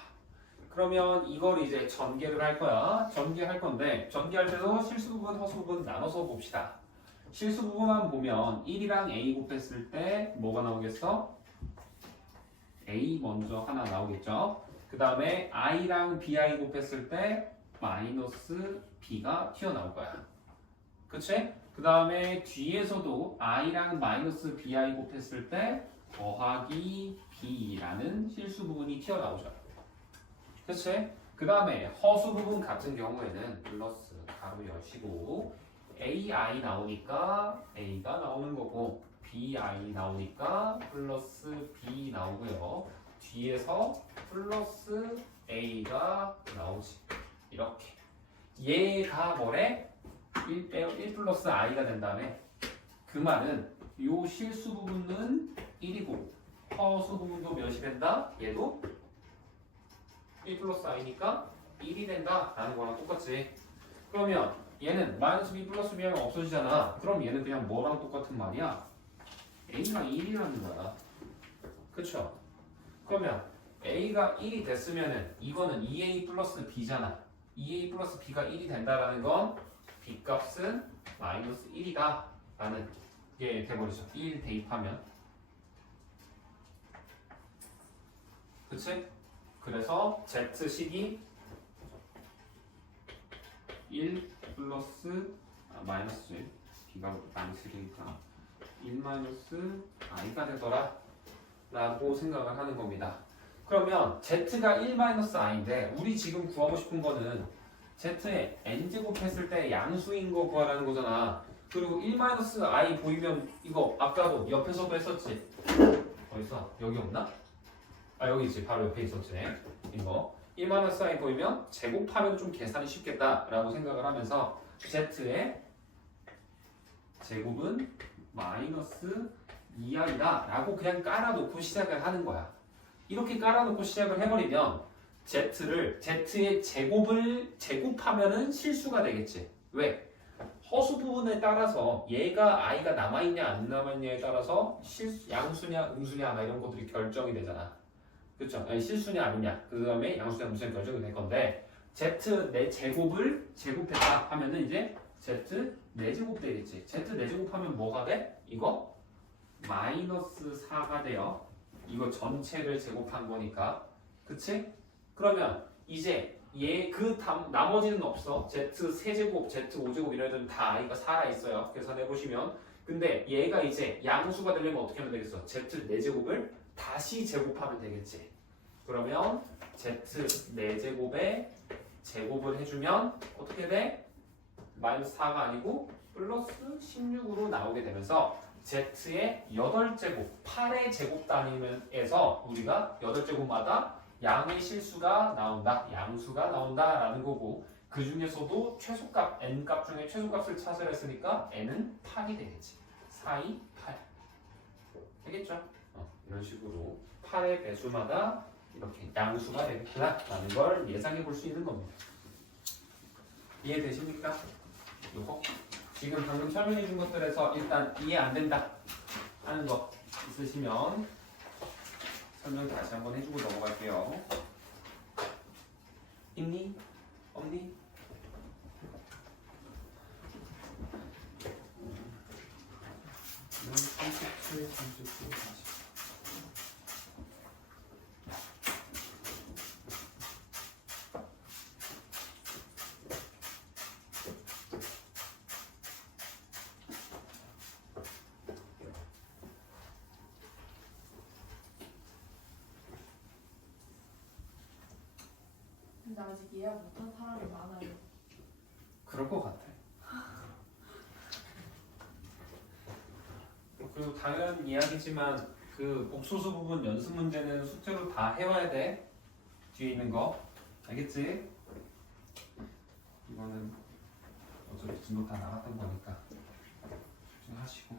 그러면 이걸 이제 전개를 할 거야. 전개할 건데 전개할 때도 실수 부분, 허수 부분 나눠서 봅시다. 실수 부분만 보면 1이랑 a 곱했을 때 뭐가 나오겠어? a 먼저 하나 나오겠죠. 그 다음에 i랑 bi 곱했을 때 마이너스 b가 튀어나올 거야. 그치? 그 다음에 뒤에서도 i랑 마이너스 bi 곱했을 때 더하기 b라는 실수 부분이 튀어나오죠. 그치? 그 다음에 허수 부분 같은 경우에는 플러스 가로 여시고 ai 나오니까 a가 나오는 거고 bi 나오니까 플러스 b 나오고요. 뒤에서 플러스 a가 나오지. 이렇게 얘가 뭐래? 1 플러스 i가 된 다음에 그 말은 요 실수 부분은 1이고 허수 부분도 몇이 된다? 얘도 1 플러스 i니까 1이 된다 라는 거랑 똑같지. 그러면 얘는 마이너스 b 플러스 b하면 없어지잖아. 그럼 얘는 그냥 뭐랑 똑같은 말이야? a가 1이라는 거야. 그쵸? 그러면 a가 1이 됐으면은 이거는 2a 플러스 b잖아. 2a 플러스 b가 1이 된다라는 건 b 값은 마이너스 1이다 라는 게 돼버리죠. 1 대입하면. 그치? 그래서 z식이 1 플러스 마이너스 1 b가 마이너스 1이니까 1 마이너스 i가 되더라 라고 생각을 하는 겁니다. 그러면 z가 1 마이너스 i인데 우리 지금 구하고 싶은 거는 z의 n제곱 했을 때 양수인 거 구하라는 거잖아. 그리고 1 마이너스 i 보이면 이거 아까도 옆에서도 했었지. 어딨어? 여기 없나? 아 여기 있지. 바로 옆에 있었지. 이거 1 마이너스 i 보이면 제곱하면 좀 계산이 쉽겠다 라고 생각을 하면서 z의 제곱은 마이너스 2i다 라고 그냥 깔아놓고 시작을 하는 거야. 이렇게 깔아놓고 시작을 해버리면 z의 제곱을 제곱하면은 실수가 되겠지. 왜? 허수 부분에 따라서 얘가 i가 남아있냐 안 남아있냐에 따라서 양수냐 음수냐 막 이런 것들이 결정이 되잖아. 그쵸? 아니, 실수냐 아니냐 그 다음에 양수냐 음수냐 결정이 될 건데 z 내 제곱을 제곱했다 하면은 이제 Z 4제곱 되겠지. Z 4제곱 하면 뭐가 돼? 이거 마이너스 4가 돼요. 이거 전체를 제곱한 거니까. 그치? 그러면 이제 얘 나머지는 없어. Z 3제곱, Z 5제곱 이런 애들은 다 i가 살아있어요. 계산해보시면. 근데 얘가 이제 양수가 되려면 어떻게 하면 되겠어? Z 4제곱을 다시 제곱하면 되겠지. 그러면 Z 4제곱에 제곱을 해주면 어떻게 돼? 마이너스 4가 아니고 플러스 16으로 나오게 되면서 Z의 8제곱, 8의 제곱 단위에서 우리가 8제곱마다 양의 실수가 나온다, 양수가 나온다라는 거고 그 중에서도 최소값, n값 중에 최소값을 찾으라 했으니까 n은 8이 되겠지. 4, 2, 8 되겠죠? 이런 식으로 8의 배수마다 이렇게 양수가 되겠구나라는 걸 예상해 볼 수 있는 겁니다. 이해되십니까? 요거 지금 방금 설명해 준 것들에서 일단 이해 안 된다 하는 거 있으시면 설명 다시 한번 해주고 넘어갈게요. 있니? 없니? 이건 37, 39, 40. 근데 아직 예약 못한 사람이 많아요. 그럴 것 같아. 그리고 당연한 이야기지만 그 복소수 부분 연습 문제는 숙제로 다 해와야 돼. 뒤에 있는 거 알겠지? 이거는 어차피 진도 다 나갔던 거니까 집중하시고.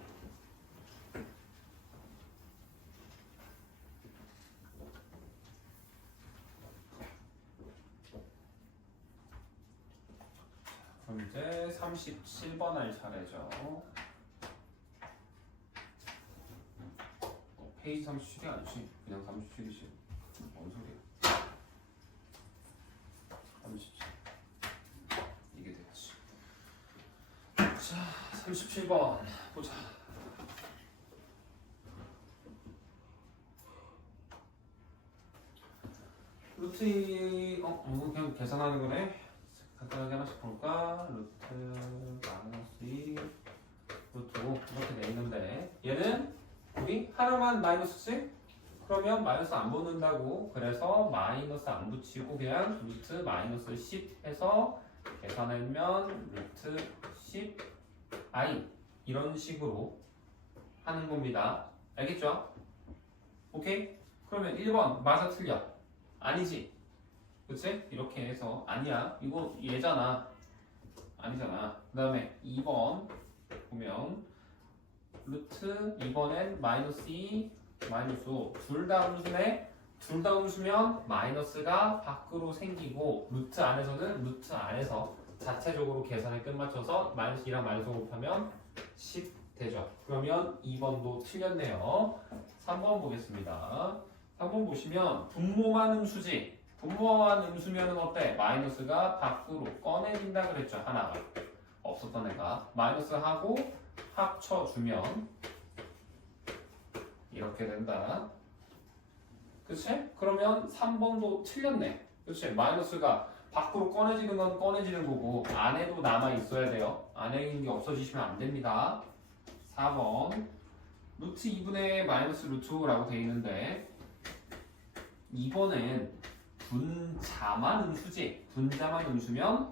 그럼 이제 37번 할 차례죠. 페이지 37이 아니지. 그냥 37이지. 뭔 소리야. 37. 이게 되겠지. 자, 37번 보자. 루트 그냥 계산하는 거네. 간단하게 하나씩 볼까? 루트 마이너스 2 루트 5 이렇게 돼 있는데 얘는 우리 하나만 마이너스지? 그러면 마이너스 안 붙는다고. 그래서 마이너스 안 붙이고 그냥 루트 마이너스 10 해서 계산하면 루트 10 i 이런 식으로 하는 겁니다. 알겠죠? 오케이? 그러면 1번 맞아 틀려? 아니지? 그치? 이렇게 해서 아니야 이거 얘잖아. 아니잖아. 그 다음에 2번 보면 루트 2번엔 마이너스 2 마이너스 5 둘 다 음수네. 둘 다 음수면 마이너스가 밖으로 생기고 루트 안에서는 루트 안에서 자체적으로 계산에 끝맞춰서 마이너스 2랑 마이너스 5 곱하면 10 되죠. 그러면 2번도 틀렸네요. 3번 보겠습니다. 3번 보시면 분모만 음수지. 분모만 음수면 어때? 마이너스가 밖으로 꺼내진다 그랬죠. 하나가 없었던 애가 마이너스하고 합쳐주면 이렇게 된다. 그치? 그러면 3번도 틀렸네. 그치? 마이너스가 밖으로 꺼내지는 건 꺼내지는 거고 안에도 남아 있어야 돼요. 안에 있는 게 없어지시면 안 됩니다. 4번 루트 2분의 마이너스 루트 5라고 돼 있는데 2번은 분자만 음수지. 분자만 음수면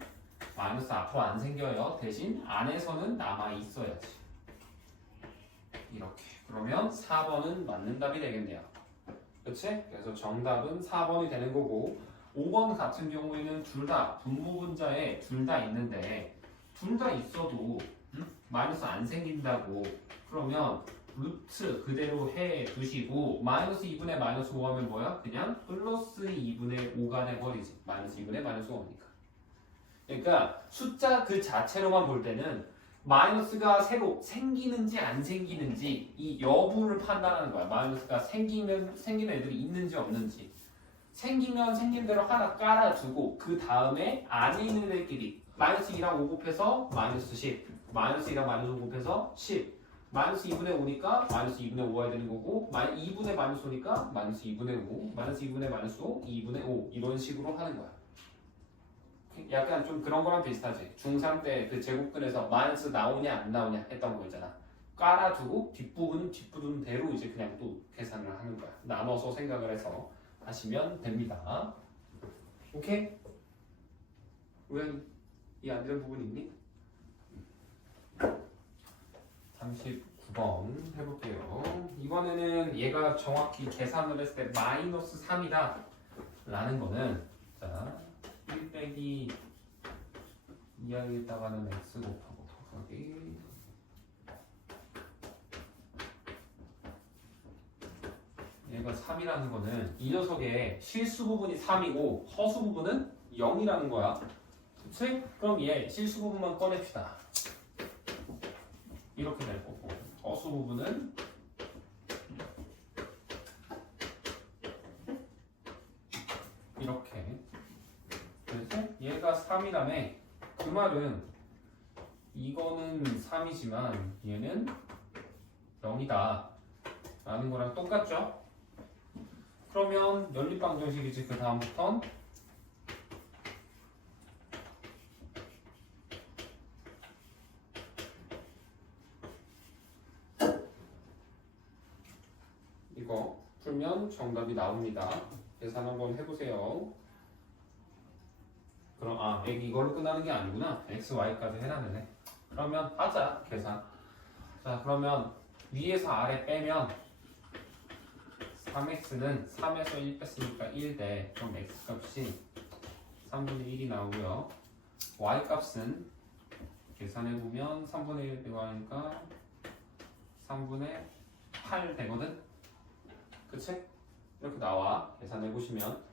마이너스 앞으로 안 생겨요. 대신 안에서는 남아 있어야지. 이렇게. 그러면 4번은 맞는 답이 되겠네요. 그치? 그래서 정답은 4번이 되는 거고 5번 같은 경우에는 둘 다 분모 분자에 둘 다 있는데 둘 다 있어도 마이너스 안 생긴다고. 그러면 루트 그대로 해 두시고 마이너스 2분의 마이너스 5 하면 뭐야? 그냥 플러스 2분의 5가 돼버리지. 마이너스 2분의 마이너스 5니까. 그러니까 숫자 그 자체로만 볼 때는 마이너스가 새로 생기는지 안 생기는지 이 여부를 판단하는 거야. 마이너스가 생기는 애들이 있는지 없는지. 생기면 생긴 대로 하나 깔아두고 그 다음에 안에 있는 애들끼리 마이너스 2랑 5 곱해서 마이너스 10 마이너스 2랑 마이너스 5 곱해서 10 마이너스 2분의 5니까 마이너스 2분의 5 해야 되는 거고 2분의 마이너스 5니까 마이너스 2분의 5 마이너스 2분의 마이너스 5 2분의 5 이런 식으로 하는 거야. 약간 좀 그런 거랑 비슷하지. 중3 때 그 제곱근에서 마이너스 나오냐 안 나오냐 했던 거 있잖아. 깔아두고 뒷부분은 뒷부분대로 이제 그냥 또 계산을 하는 거야. 나눠서 생각을 해서 하시면 됩니다. 오케이? 왜 이 안 되는 부분 있니? 39번 해볼게요. 이번에는 얘가 정확히 계산을 했을 때 마이너스 3이다 라는 거는 자 1 빼기 2i에다가는 x 곱하고 더하기 얘가 3이라는 거는 이 녀석의 실수 부분이 3이고 허수 부분은 0이라는 거야. 그치? 그럼 얘 실수 부분만 꺼냅시다. 이렇게 될 거고 허수 부분은 이렇게. 그래서 얘가 3이라며 그 말은 이거는 3이지만 얘는 0이다 라는 거랑 똑같죠? 그러면 연립방정식이지. 그 다음부턴 이거 풀면 정답이 나옵니다. 계산 한번 해보세요. 그럼 이걸로 끝나는 게 아니구나. x, y까지 해놨네. 그러면 하자 계산. 자 그러면 위에서 아래 빼면 3x는 3에서 1 뺐으니까 1대. 그럼 x 값이 3분의 1이 나오고요. y 값은 계산해보면 3분의 1 빼고 하니까 3분의 8 되거든? 그치? 이렇게 나와. 계산해보시면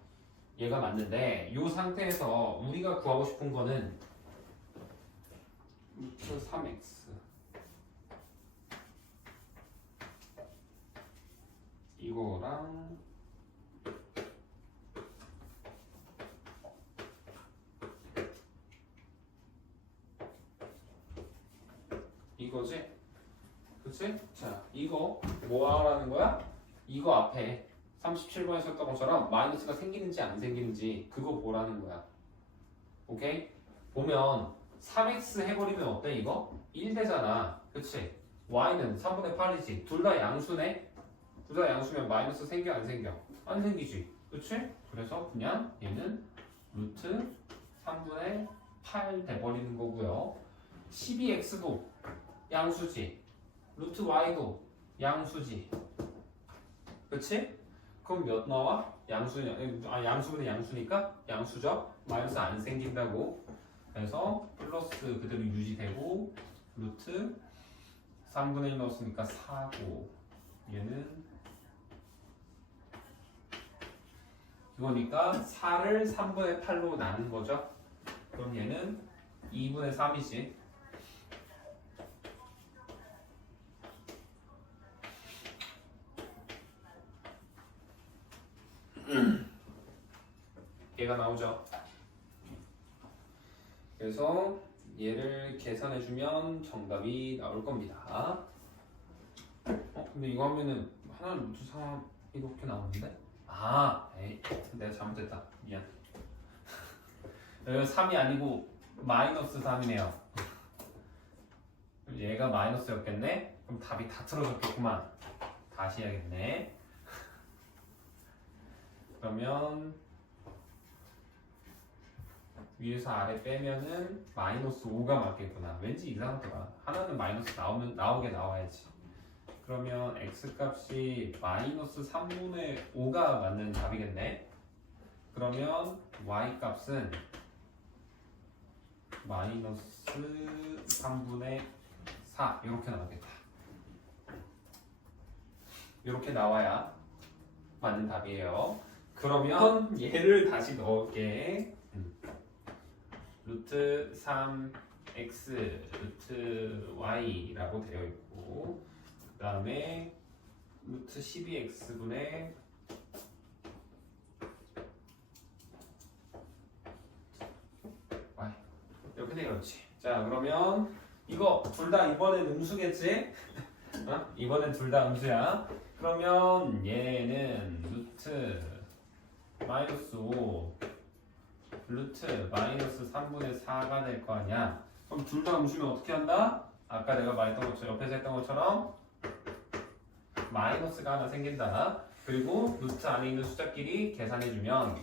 얘가 맞는데 이 상태에서 우리가 구하고 싶은 거는 루트 3x 이거랑 이거지? 그치? 자 이거 뭐 하라는 거야? 이거 앞에 37번에 썼던 것처럼 마이너스가 생기는지 안 생기는지 그거 보라는 거야. 오케이? 보면 3x 해버리면 어때 이거? 1되잖아. 그치? y는 3분의 8이지. 둘 다 양수네? 둘 다 양수면 마이너스 생겨 안 생겨? 안 생기지. 그치? 그래서 그냥 얘는 루트 3분의 8 돼버리는 거고요. 12x도 양수지. 루트 y도 양수지. 그치? 그럼 몇 나와? 양수분의 양수니까 양수죠? 마이너스 안 생긴다고. 그래서 플러스 그대로 유지되고 루트 3분의 1 넣었으니까 4고 얘는 이거니까 4를 3분의 8로 나눈 거죠. 그럼 얘는 2분의 3이지. 얘가 나오죠. 그래서 얘를 계산해주면 정답이 나올 겁니다. 근데 이거 하면은 하나는 루트 3 이렇게 나오는데? 에이, 내가 잘못했다. 미안. 여기 3이 아니고 마이너스 3이네요. 얘가 마이너스였겠네? 그럼 답이 다 틀어졌겠구만. 다시 해야겠네. 그러면 위에서 아래 빼면은 마이너스 5가 맞겠구나. 왠지 이상하더라. 하나는 마이너스 나오게 나와야지. 그러면 x 값이 마이너스 3분의 5가 맞는 답이겠네. 그러면 y 값은 마이너스 3분의 4 이렇게 나오겠다. 이렇게 나와야 맞는 답이에요. 그러면 얘를 다시 넣을게. 루트 3x 루트 y라고 되어 있고 그 다음에 루트 12x분의 y 이렇게 이렇게 되겠지. 자 그러면 이거 둘 다 이번엔 음수겠지? 어? 이번엔 둘 다 음수야. 그러면 얘는 루트 마이너스 5 루트 마이너스 3분의 4가 될 거 아니야. 그럼 둘 다 음수면 어떻게 한다? 아까 내가 말했던 것처럼 옆에서 했던 것처럼 마이너스가 하나 생긴다. 그리고 루트 안에 있는 숫자끼리 계산해주면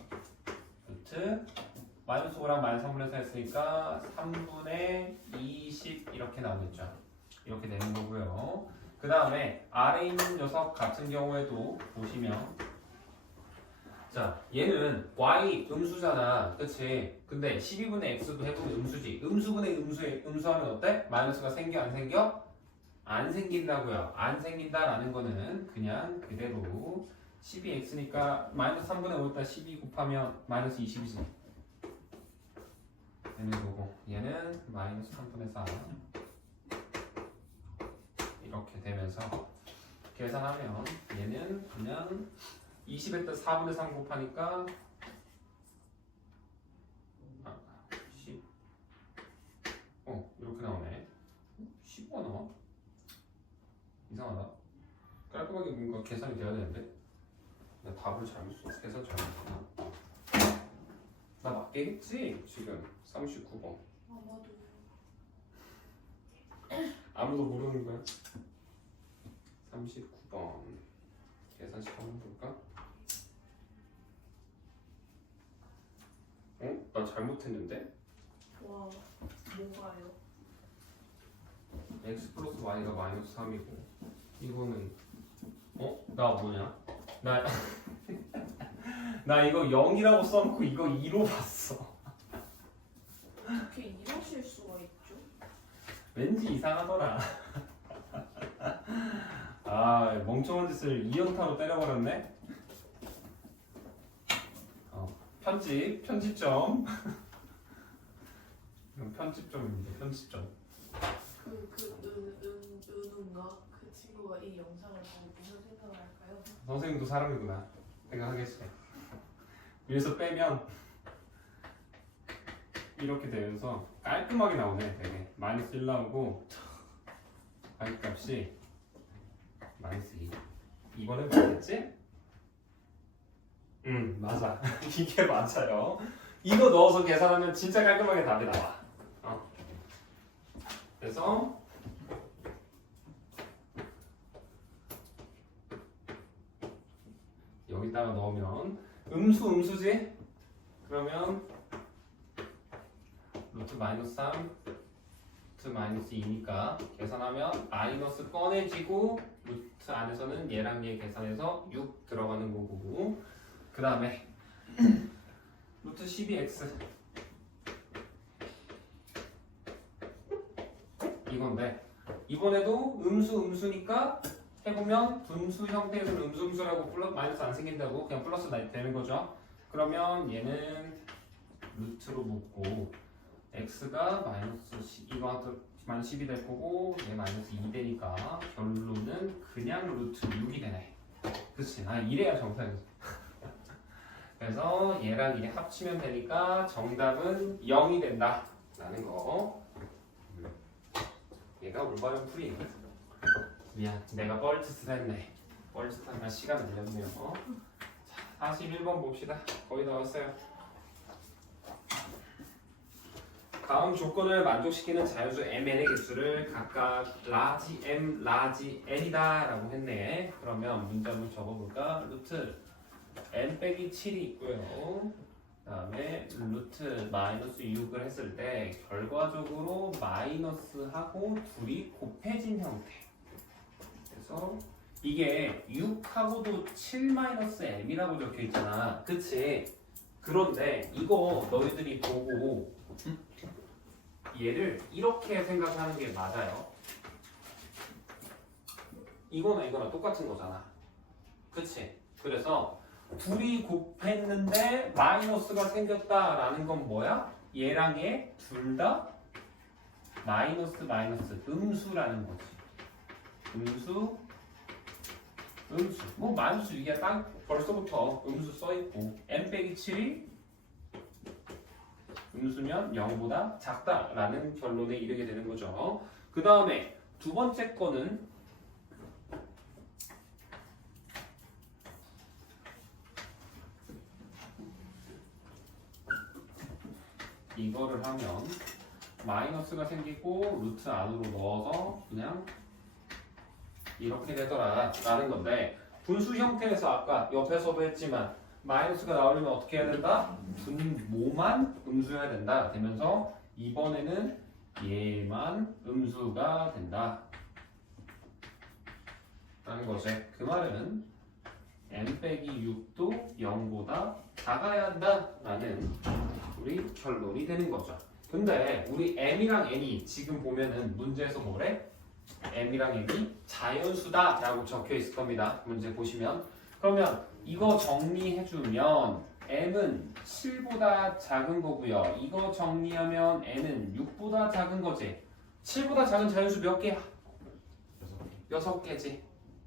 루트 마이너스 5랑 마이너스 3분의 4 했으니까 3분의 20 이렇게 나오겠죠. 이렇게 되는 거고요. 그 다음에 아래에 있는 녀석 같은 경우에도 보시면 자 얘는 y 음수잖아. 그치? 근데 12분의 x도 해보면 음수지. 음수분의 음수하면 어때? 마이너스가 생겨 안 생겨? 안 생긴다고요. 안 생긴다라는 거는 그냥 그대로 12x니까 마이너스 3분의 5에다 12 곱하면 마이너스 20이지. 되는 거고 얘는 마이너스 3분의 4 이렇게 되면서 계산하면 얘는 그냥 20에다 4분의 3 곱하니까 10 이렇게 나오네. 15가 나와? 이상하다. 깔끔하게 뭔가 계산이 돼야 되는데 나 답을 잘못 썼어. 계산 잘못 썼나? 나 맞겠지? 지금 39번 아마도 아무도 모르는 거야? 39번 계산식 한번 볼까? 나 잘못했는데? 와 뭐가요? x 플러스 y가 마이너스 3이고 이거는 나 뭐냐? 나 나 이거 0이라고 써놓고 이거 2로 봤어. 어떻게 이러실 수가 있죠? 왠지 이상하더라. 아 멍청한 짓을 2연타로 때려버렸네. 편집점. 편집점입니다. 편집점. 은우인가? 그 친구가 이 영상을 보고 무슨 생각을 할까요? 선생님도 사람이구나 생각하겠어요. 위에서 빼면 이렇게 되면서 깔끔하게 나오네. 되게 마이너스 1 나오고 y-값이 마이너스 2. 이번엔 맞겠지? 맞아. 이게 맞아요. 이거 넣어서 계산하면 진짜 깔끔하게 답이 나와. 그래서 여기다가 넣으면 음수지? 그러면 루트 마이너스 3 루트 마이너스 2니까 계산하면 마이너스 꺼내지고 루트 안에서는 얘랑 얘 계산해서 6 들어가는 거고 그 다음에 루트 12x 이건데 이번에도 음수니까 해보면 분수 형태에서는 음수라고 플러스 마이너스 안 생긴다고 그냥 플러스 되는 거죠. 그러면 얘는 루트로 묶고 x가 마이너스 12이 될 거고 얘 마이너스 2 되니까 결론은 그냥 루트 6이 되네. 그치? 이래야 정상이지. 그래서 얘랑 얘 합치면 되니까 정답은 0이 된다 라는 거. 얘가 올바른 풀이. 미안, 내가 뻘짓을 했네. 뻘짓하느라 시간 늘렸네요. 자, 41번 봅시다. 거의 다 왔어요. 다음 조건을 만족시키는 자연수 mn의 개수를 각각 라지 m, 라지 n이다 라고 했네. 그러면 문자로 적어볼까? 루트 n 빼기 7이 있고요. 그 다음에 루트 마이너스 6을 했을 때 결과적으로 마이너스하고 둘이 곱해진 형태. 그래서 이게 6하고도 7 마이너스 m이라고 적혀 있잖아. 그치? 그런데 이거 너희들이 보고 얘를 이렇게 생각하는 게 맞아요. 이거나 똑같은 거잖아. 그치? 그래서 둘이 곱했는데 마이너스가 생겼다라는 건 뭐야? 얘랑 얘 둘 다 마이너스 음수라는 거지. 음수 뭐 마이너스 이게 딱 벌써부터 음수 써있고 m 빼기 7이 음수면 0보다 작다라는 결론에 이르게 되는 거죠. 그 다음에 두 번째 거는 이거를 하면 마이너스가 생기고 루트 안으로 넣어서 그냥 이렇게 되더라 라는 건데, 분수 형태에서 아까 옆에서도 했지만 마이너스가 나오려면 어떻게 해야 된다? 분모만 음수여야 된다 되면서 이번에는 얘만 음수가 된다 라는 거지. 그 말은 n-6도 0보다 작아야 한다 라는 우리 결론이 되는 거죠. 근데 우리 m이랑 n이 지금 보면은 문제에서 뭐래? m이랑 n이 자연수다 라고 적혀 있을 겁니다. 문제 보시면. 그러면 이거 정리해주면 m은 7보다 작은 거고요. 이거 정리하면 n은 6보다 작은 거지. 7보다 작은 자연수 몇 개야? 6개지.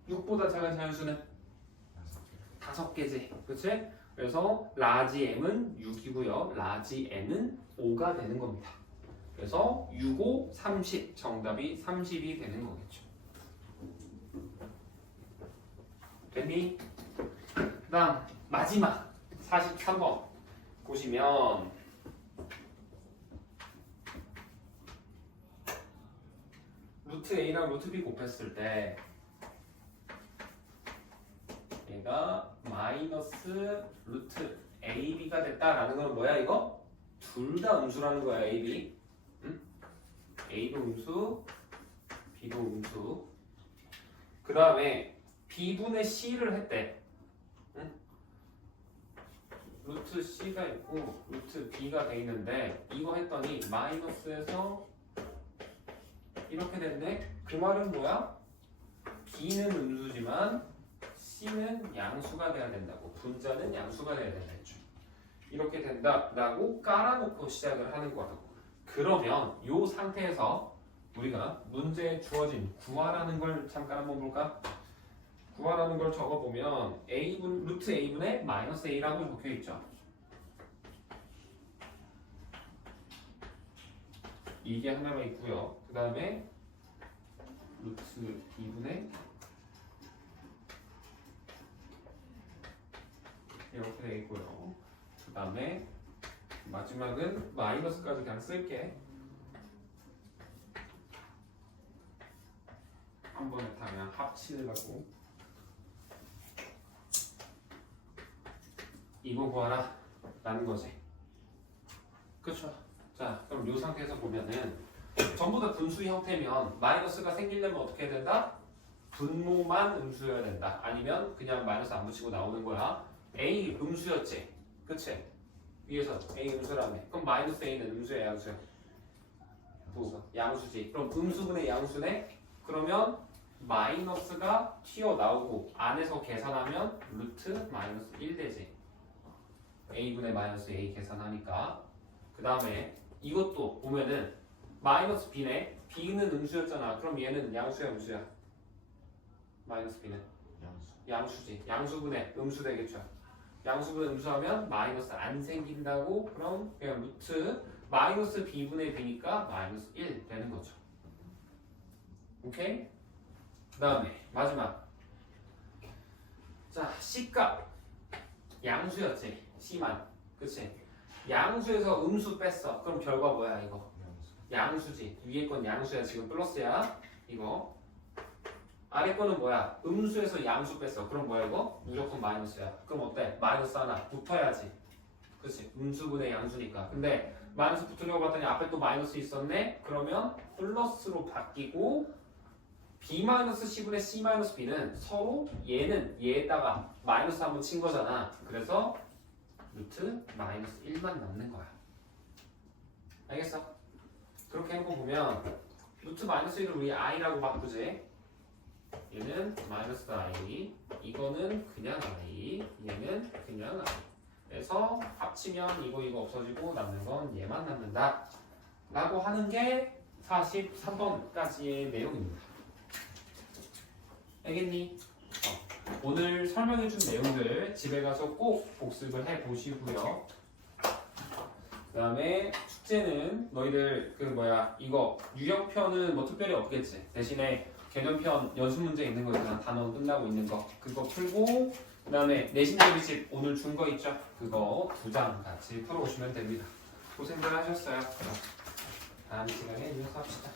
6보다 작은 자연수는 5개지. 그치? 그래서 라지 m은 6이고요. 라지 n은 5가 되는 겁니다. 그래서 6, 5, 30 정답이 30이 되는 거겠죠. 됐니? 그 다음 마지막 43번 보시면 루트 a랑 루트 b 곱했을 때 얘가 마이너스 루트 ab가 됐다라는 건 뭐야 이거? 둘 다 음수라는 거야. ab 응? a도 음수 b도 음수. 그 다음에 b분의 c를 했대. 응? 루트 c가 있고 루트 b가 돼 있는데 이거 했더니 마이너스에서 이렇게 됐네. 그 말은 뭐야? b는 음수지만 c는 양수가 돼야 된다고. 분자는 양수가 돼야 된다 했죠. 이렇게 된다라고 깔아놓고 시작을 하는 거라고. 그러면 이 상태에서 우리가 문제에 주어진 구하라는 걸 잠깐 한번 볼까? 구하라는 걸 적어보면 a분 루트 a분의 마이너스 a라고 적혀 있죠. 이게 하나가 있고요. 그 다음에 루트 2분의 이렇게 되어 있고요. 그 다음에 마지막은 마이너스까지 그냥 쓸게. 한 번에 다 그냥 합치려고. 이거 구하라 라는 거지. 그쵸? 자, 그럼 이 상태에서 보면은 전부 다 분수 형태면 마이너스가 생기려면 어떻게 해야 된다? 분모만 음수여야 된다. 아니면 그냥 마이너스 안 붙이고 나오는 거야. A 음수였지? 그치? 위에서 A 음수라며. 그럼 마이너스 A는 음수야 양수야? 양수지. 그럼 음수분의 양수네? 그러면 마이너스가 튀어나오고 안에서 계산하면 루트 마이너스 1 되지. A분의 마이너스 A 계산하니까. 그 다음에 이것도 보면은 마이너스 B네. B는 음수였잖아. 그럼 얘는 양수야 음수야? 마이너스 B는? 양수지. 양수분의 음수 되겠죠. 양수분의 음수하면 마이너스 안 생긴다고. 그럼 그냥 루트 마이너스 B분의 B니까 마이너스 1 되는 거죠. 오케이? 그 다음에 마지막. 자, C값 양수였지. C만. 그치? 양수에서 음수 뺐어. 그럼 결과 뭐야 이거? 양수지. 위에 건 양수야. 지금 플러스야. 이거. 아래 거는 뭐야? 음수에서 양수 뺐어. 그럼 뭐야 이거? 무조건 마이너스야. 그럼 어때? 마이너스 하나 붙어야지. 그치? 음수분의 양수니까. 근데 마이너스 붙으려고 봤더니 앞에 또 마이너스 있었네? 그러면 플러스로 바뀌고 b-c분의 c-b는 서로 얘는 얘에다가 마이너스 한번 친 거잖아. 그래서 루트 마이너스 1만 남는 거야. 알겠어? 그렇게 해놓고 보면 루트 마이너스 1을 우리 i라고 바꾸지. 얘는 마이너스 i, 이거는 그냥 i, 얘는 그냥 i. 그래서 합치면 이거 없어지고 남는 건 얘만 남는다 라고 하는 게 43번까지의 내용입니다. 알겠니? 오늘 설명해준 내용들 집에 가서 꼭 복습을 해보시고요. 그다음에 숙제는 너희들 이거 유형편은 뭐 특별히 없겠지. 대신에 개념편 연습 문제 있는 거 있잖아. 단어 끝나고 있는 거 그거 풀고 그다음에 내신 대비집 오늘 준 거 있죠. 그거 2장 같이 풀어오시면 됩니다. 고생들 하셨어요. 그럼 다음 시간에 이어서 합시다.